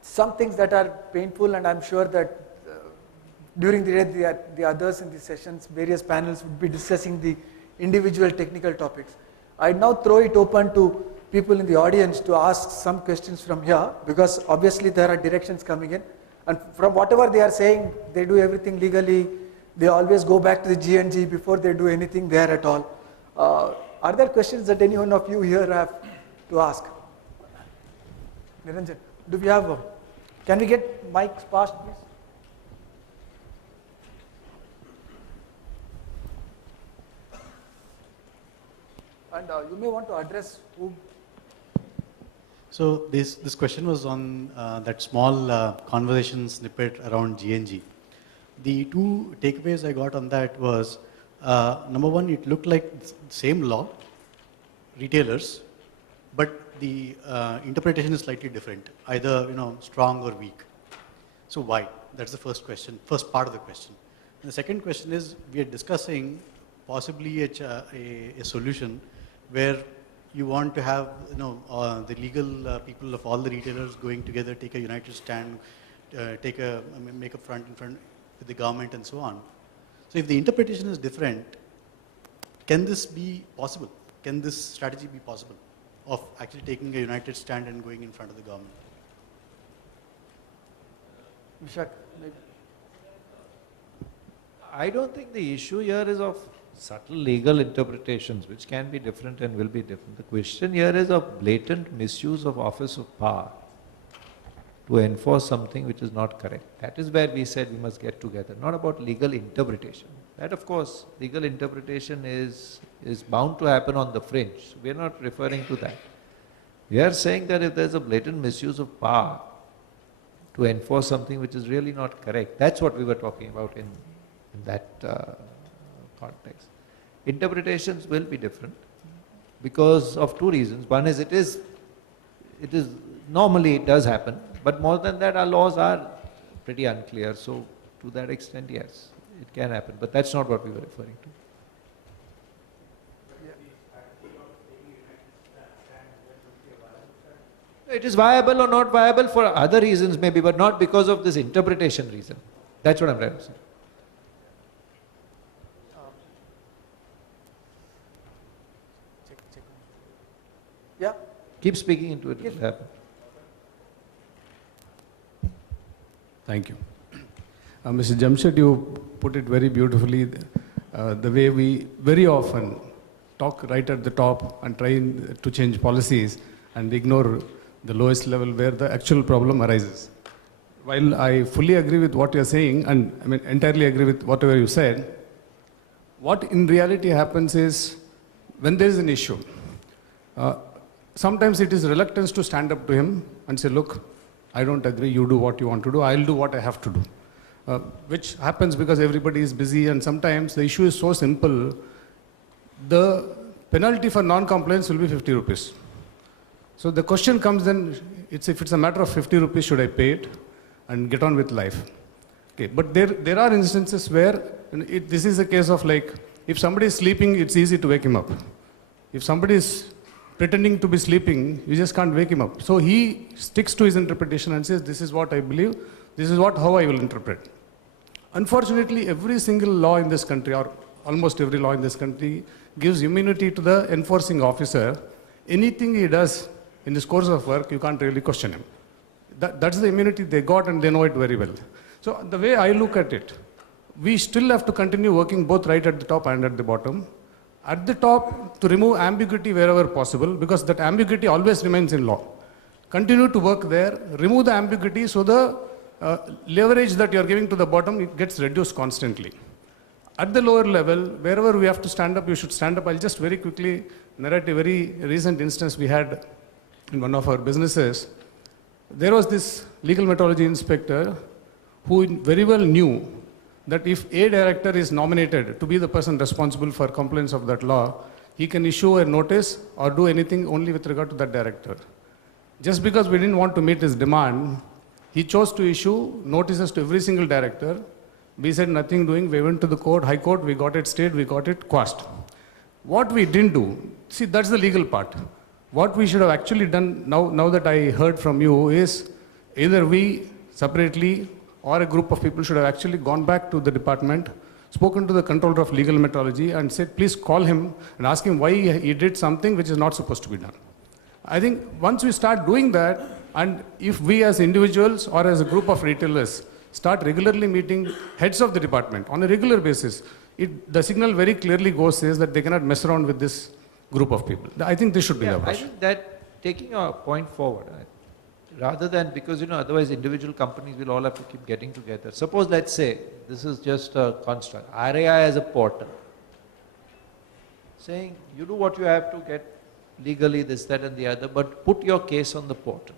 Some things that are painful, and I'm sure that during the day the others in the sessions, various panels would be discussing the individual technical topics. I now throw it open to people in the audience to ask some questions from here, because obviously there are directions coming in, and from whatever they are saying, they do everything legally. They always go back to the G&G before they do anything there at all. Are there questions that any one of you here have to ask? Niranjan, do we have? Can we get mics passed, please? And you may want to address who. So this question was on that small conversation snippet around G&G. The two takeaways I got on that was, number one, it looked like same law, retailers, but the interpretation is slightly different, either strong or weak. So why? That's the first question, first part of the question. And the second question is, we are discussing possibly a solution where you want to have the legal people of all the retailers going together, take a united stand, make a front in front with the government and so on. So if the interpretation is different, can this be possible? Can this strategy be possible? of actually taking a united stand and going in front of the government. Vishak, maybe. I don't think the issue here is of subtle legal interpretations, which can be different and will be different. The question here is of blatant misuse of office of power to enforce something which is not correct. That is where we said we must get together, not about legal interpretation. That, of course, legal interpretation is bound to happen on the fringe. So we are not referring to that. We are saying that if there is a blatant misuse of power to enforce something which is really not correct, that's what we were talking about in that context. Interpretations will be different because of two reasons. One is it is normally it does happen, but more than that our laws are pretty unclear. So to that extent, yes, it can happen, but that's not what we were referring to. It is viable or not viable for other reasons maybe, but not because of this interpretation reason. That's what I'm trying to say. Yeah. Keep speaking into it, it will happen. Thank you. Mr. Jamshed, you put it very beautifully, the way we very often talk right at the top and try to change policies and ignore the lowest level where the actual problem arises. While I fully agree with what you're saying, and I mean entirely agree with whatever you said, what in reality happens is when there is an issue, sometimes it is reluctance to stand up to him and say, look, I don't agree, you do what you want to do, I'll do what I have to do. Which happens because everybody is busy, and sometimes the issue is so simple, the penalty for non-compliance will be 50 rupees. So the question comes then, if it's a matter of 50 rupees, should I pay it and get on with life? Okay, but there are instances where this is a case of like, if somebody is sleeping, it's easy to wake him up. If somebody is pretending to be sleeping, you just can't wake him up. So he sticks to his interpretation and says, this is what I believe, this is how I will interpret. Unfortunately, every single law in this country, or almost every law in this country, gives immunity to the enforcing officer. Anything he does in this course of work, you can't really question him. That's the immunity they got, and they know it very well. So the way I look at it, we still have to continue working both right at the top and at the bottom. At the top, to remove ambiguity wherever possible, because that ambiguity always remains in law. Continue to work there, remove the ambiguity so the leverage that you are giving to the bottom, it gets reduced constantly. At the lower level, wherever we have to stand up, you should stand up. I'll just very quickly narrate a very recent instance we had in one of our businesses. There was this legal metrology inspector who very well knew that if a director is nominated to be the person responsible for compliance of that law, he can issue a notice or do anything only with regard to that director. Just because we didn't want to meet his demand, he chose to issue notices to every single director. We said nothing doing, we went to the court, high court, we got it stayed, we got it quashed. What we didn't do, see, that's the legal part. What we should have actually done, now that I heard from you, is either we separately or a group of people should have actually gone back to the department, spoken to the controller of legal metrology and said, please call him and ask him why he did something which is not supposed to be done. I think once we start doing that, and if we as individuals or as a group of retailers start regularly meeting heads of the department on a regular basis, the signal very clearly says that they cannot mess around with this group of people. I think this should be the approach. I think that taking a point forward, rather than, because otherwise individual companies will all have to keep getting together. Suppose, let's say, this is just a construct, RAI as a portal, saying you do what you have to get legally, this, that and the other, but put your case on the portal.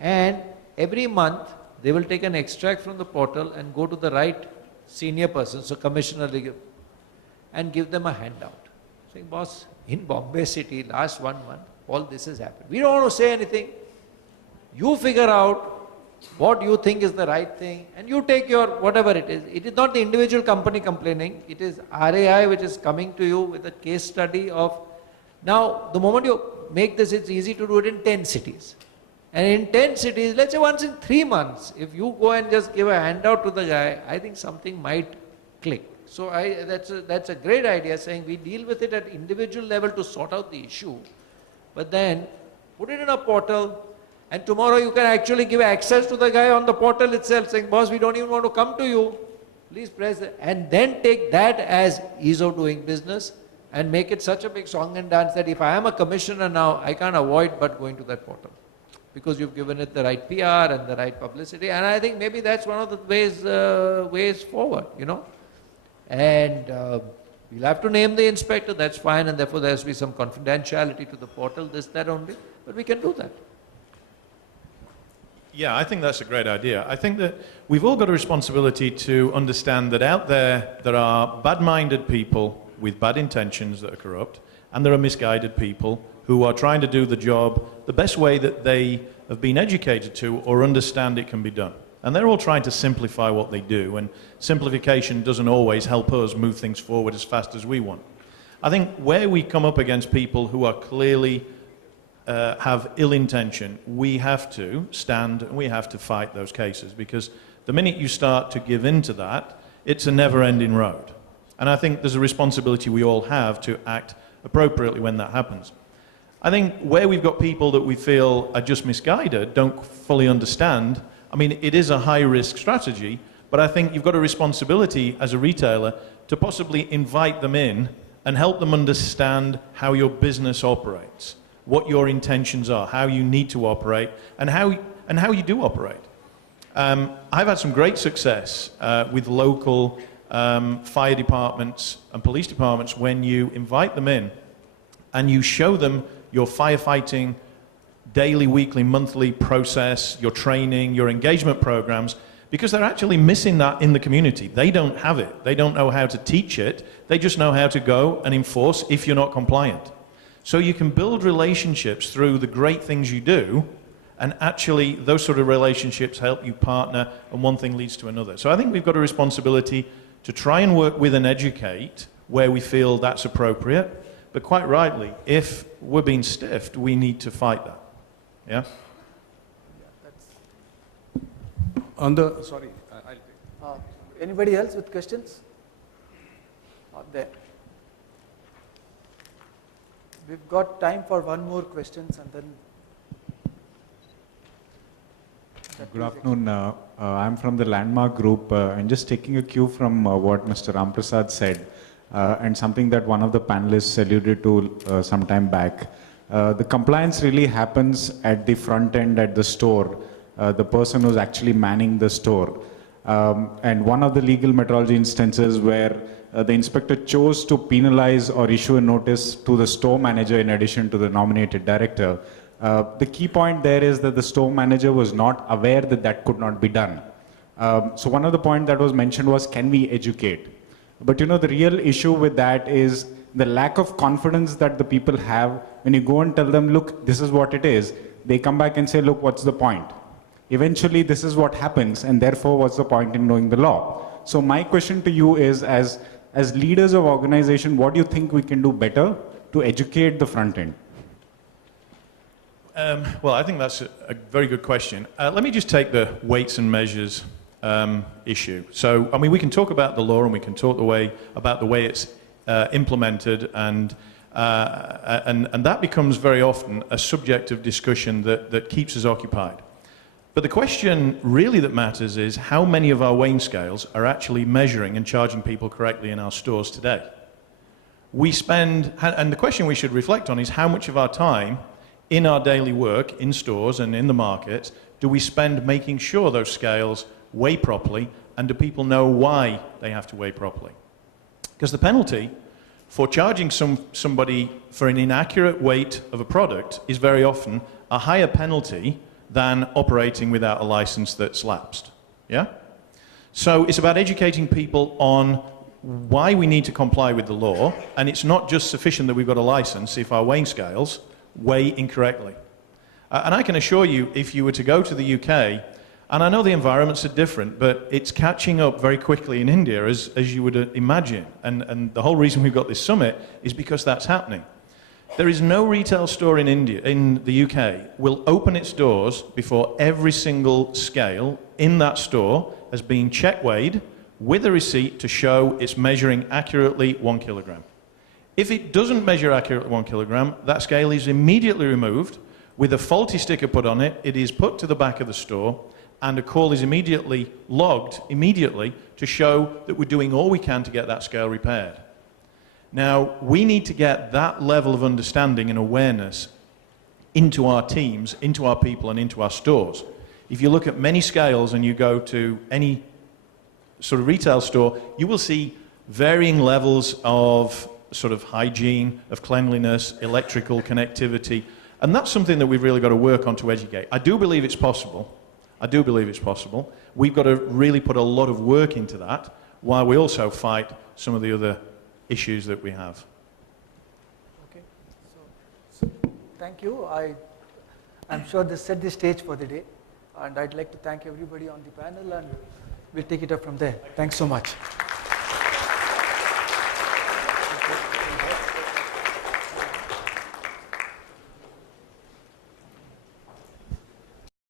And every month, they will take an extract from the portal and go to the right senior person, so commissioner, and give them a handout. Saying, boss, in Bombay city, last 1 month, all this has happened. We don't want to say anything. You figure out what you think is the right thing, and you take your, whatever it is. It is not the individual company complaining, it is RAI which is coming to you with a case study of, now, the moment you make this, it's easy to do it in 10 cities. And in 10 cities, let's say once in 3 months, if you go and just give a handout to the guy, I think something might click. So that's a great idea, saying we deal with it at individual level to sort out the issue. but then put it in a portal, and tomorrow you can actually give access to the guy on the portal itself, saying, boss, we don't even want to come to you. Please press it. And then take that as ease of doing business and make it such a big song and dance that if I am a commissioner now, I can't avoid but going to that portal. Because you've given it the right PR and the right publicity. And I think maybe that's one of the ways forward, you know. And we'll have to name the inspector, that's fine, and therefore there has to be some confidentiality to the portal, this, that only. But we can do that. Yeah, I think that's a great idea. I think that we've all got a responsibility to understand that out there are bad-minded people with bad intentions that are corrupt, and there are misguided people who are trying to do the job the best way that they have been educated to or understand it can be done. And they're all trying to simplify what they do, and simplification doesn't always help us move things forward as fast as we want. I think where we come up against people who are clearly have ill intention, we have to stand and we have to fight those cases, because the minute you start to give in to that, it's a never-ending road. And I think there's a responsibility we all have to act appropriately when that happens. I think where we've got people that we feel are just misguided, don't fully understand, I mean, it is a high-risk strategy, but I think you've got a responsibility as a retailer to possibly invite them in and help them understand how your business operates, what your intentions are, how you need to operate, and how you do operate. I've had some great success with local fire departments and police departments when you invite them in and you show them your firefighting daily, weekly, monthly process, your training, your engagement programs, because they're actually missing that in the community. They don't have it. They don't know how to teach it. They just know how to go and enforce if you're not compliant. So you can build relationships through the great things you do, and actually those sort of relationships help you partner, and one thing leads to another. So I think we've got a responsibility to try and work with and educate where we feel that's appropriate, but quite rightly, if we're being stiffed, we need to fight that. Yeah? On the, sorry, I'll take. Anybody else with questions? There. We've got time for one more questions, and then. Good afternoon. I'm from the Landmark Group, and just taking a cue from what Mr. Ramprasad said, and something that one of the panelists alluded to some time back. The compliance really happens at the front end at the store, the person who's actually manning the store. And one of the legal metrology instances where the inspector chose to penalize or issue a notice to the store manager in addition to the nominated director. The key point there is that the store manager was not aware that that could not be done. So one of the points that was mentioned was, can we educate? But you know, the real issue with that is the lack of confidence that the people have. When you go and tell them, look, this is what it is, they come back and say, look, what's the point? Eventually, this is what happens, and therefore, what's the point in knowing the law? So my question to you is, as leaders of organization, what do you think we can do better to educate the front end? Well, I think that's a very good question. Let me just take the weights and measures issue. So, I mean, we can talk about the law and we can talk about the way it's implemented, and that becomes very often a subject of discussion that keeps us occupied. But the question really that matters is how many of our weighing scales are actually measuring and charging people correctly in our stores today. We spend, and the question we should reflect on is how much of our time in our daily work, in stores and in the markets, do we spend making sure those scales weigh properly, and do people know why they have to weigh properly? Because the penalty for charging somebody for an inaccurate weight of a product is very often a higher penalty than operating without a license that's lapsed. Yeah? So it's about educating people on why we need to comply with the law, and it's not just sufficient that we've got a license if our weighing scales weigh incorrectly. And I can assure you, if you were to go to the UK, and I know the environments are different, but it's catching up very quickly in India, as you would imagine. And the whole reason we've got this summit is because that's happening. There is no retail store in India, in the UK, will open its doors before every single scale in that store has been check weighed with a receipt to show it's measuring accurately 1 kilogram. If it doesn't measure accurately 1 kilogram, that scale is immediately removed with a faulty sticker put on it. It is put to the back of the store, and a call is immediately logged to show that we're doing all we can to get that scale repaired. Now, we need to get that level of understanding and awareness into our teams, into our people, and into our stores. If you look at many scales and you go to any sort of retail store, you will see varying levels of sort of hygiene, of cleanliness, electrical connectivity, and that's something that we've really got to work on to educate. I do believe it's possible. I do believe it's possible. We've got to really put a lot of work into that while we also fight some of the other issues that we have. Okay, so thank you. I'm sure this set the stage for the day, and I'd like to thank everybody on the panel, and we'll take it up from there. Thanks so much.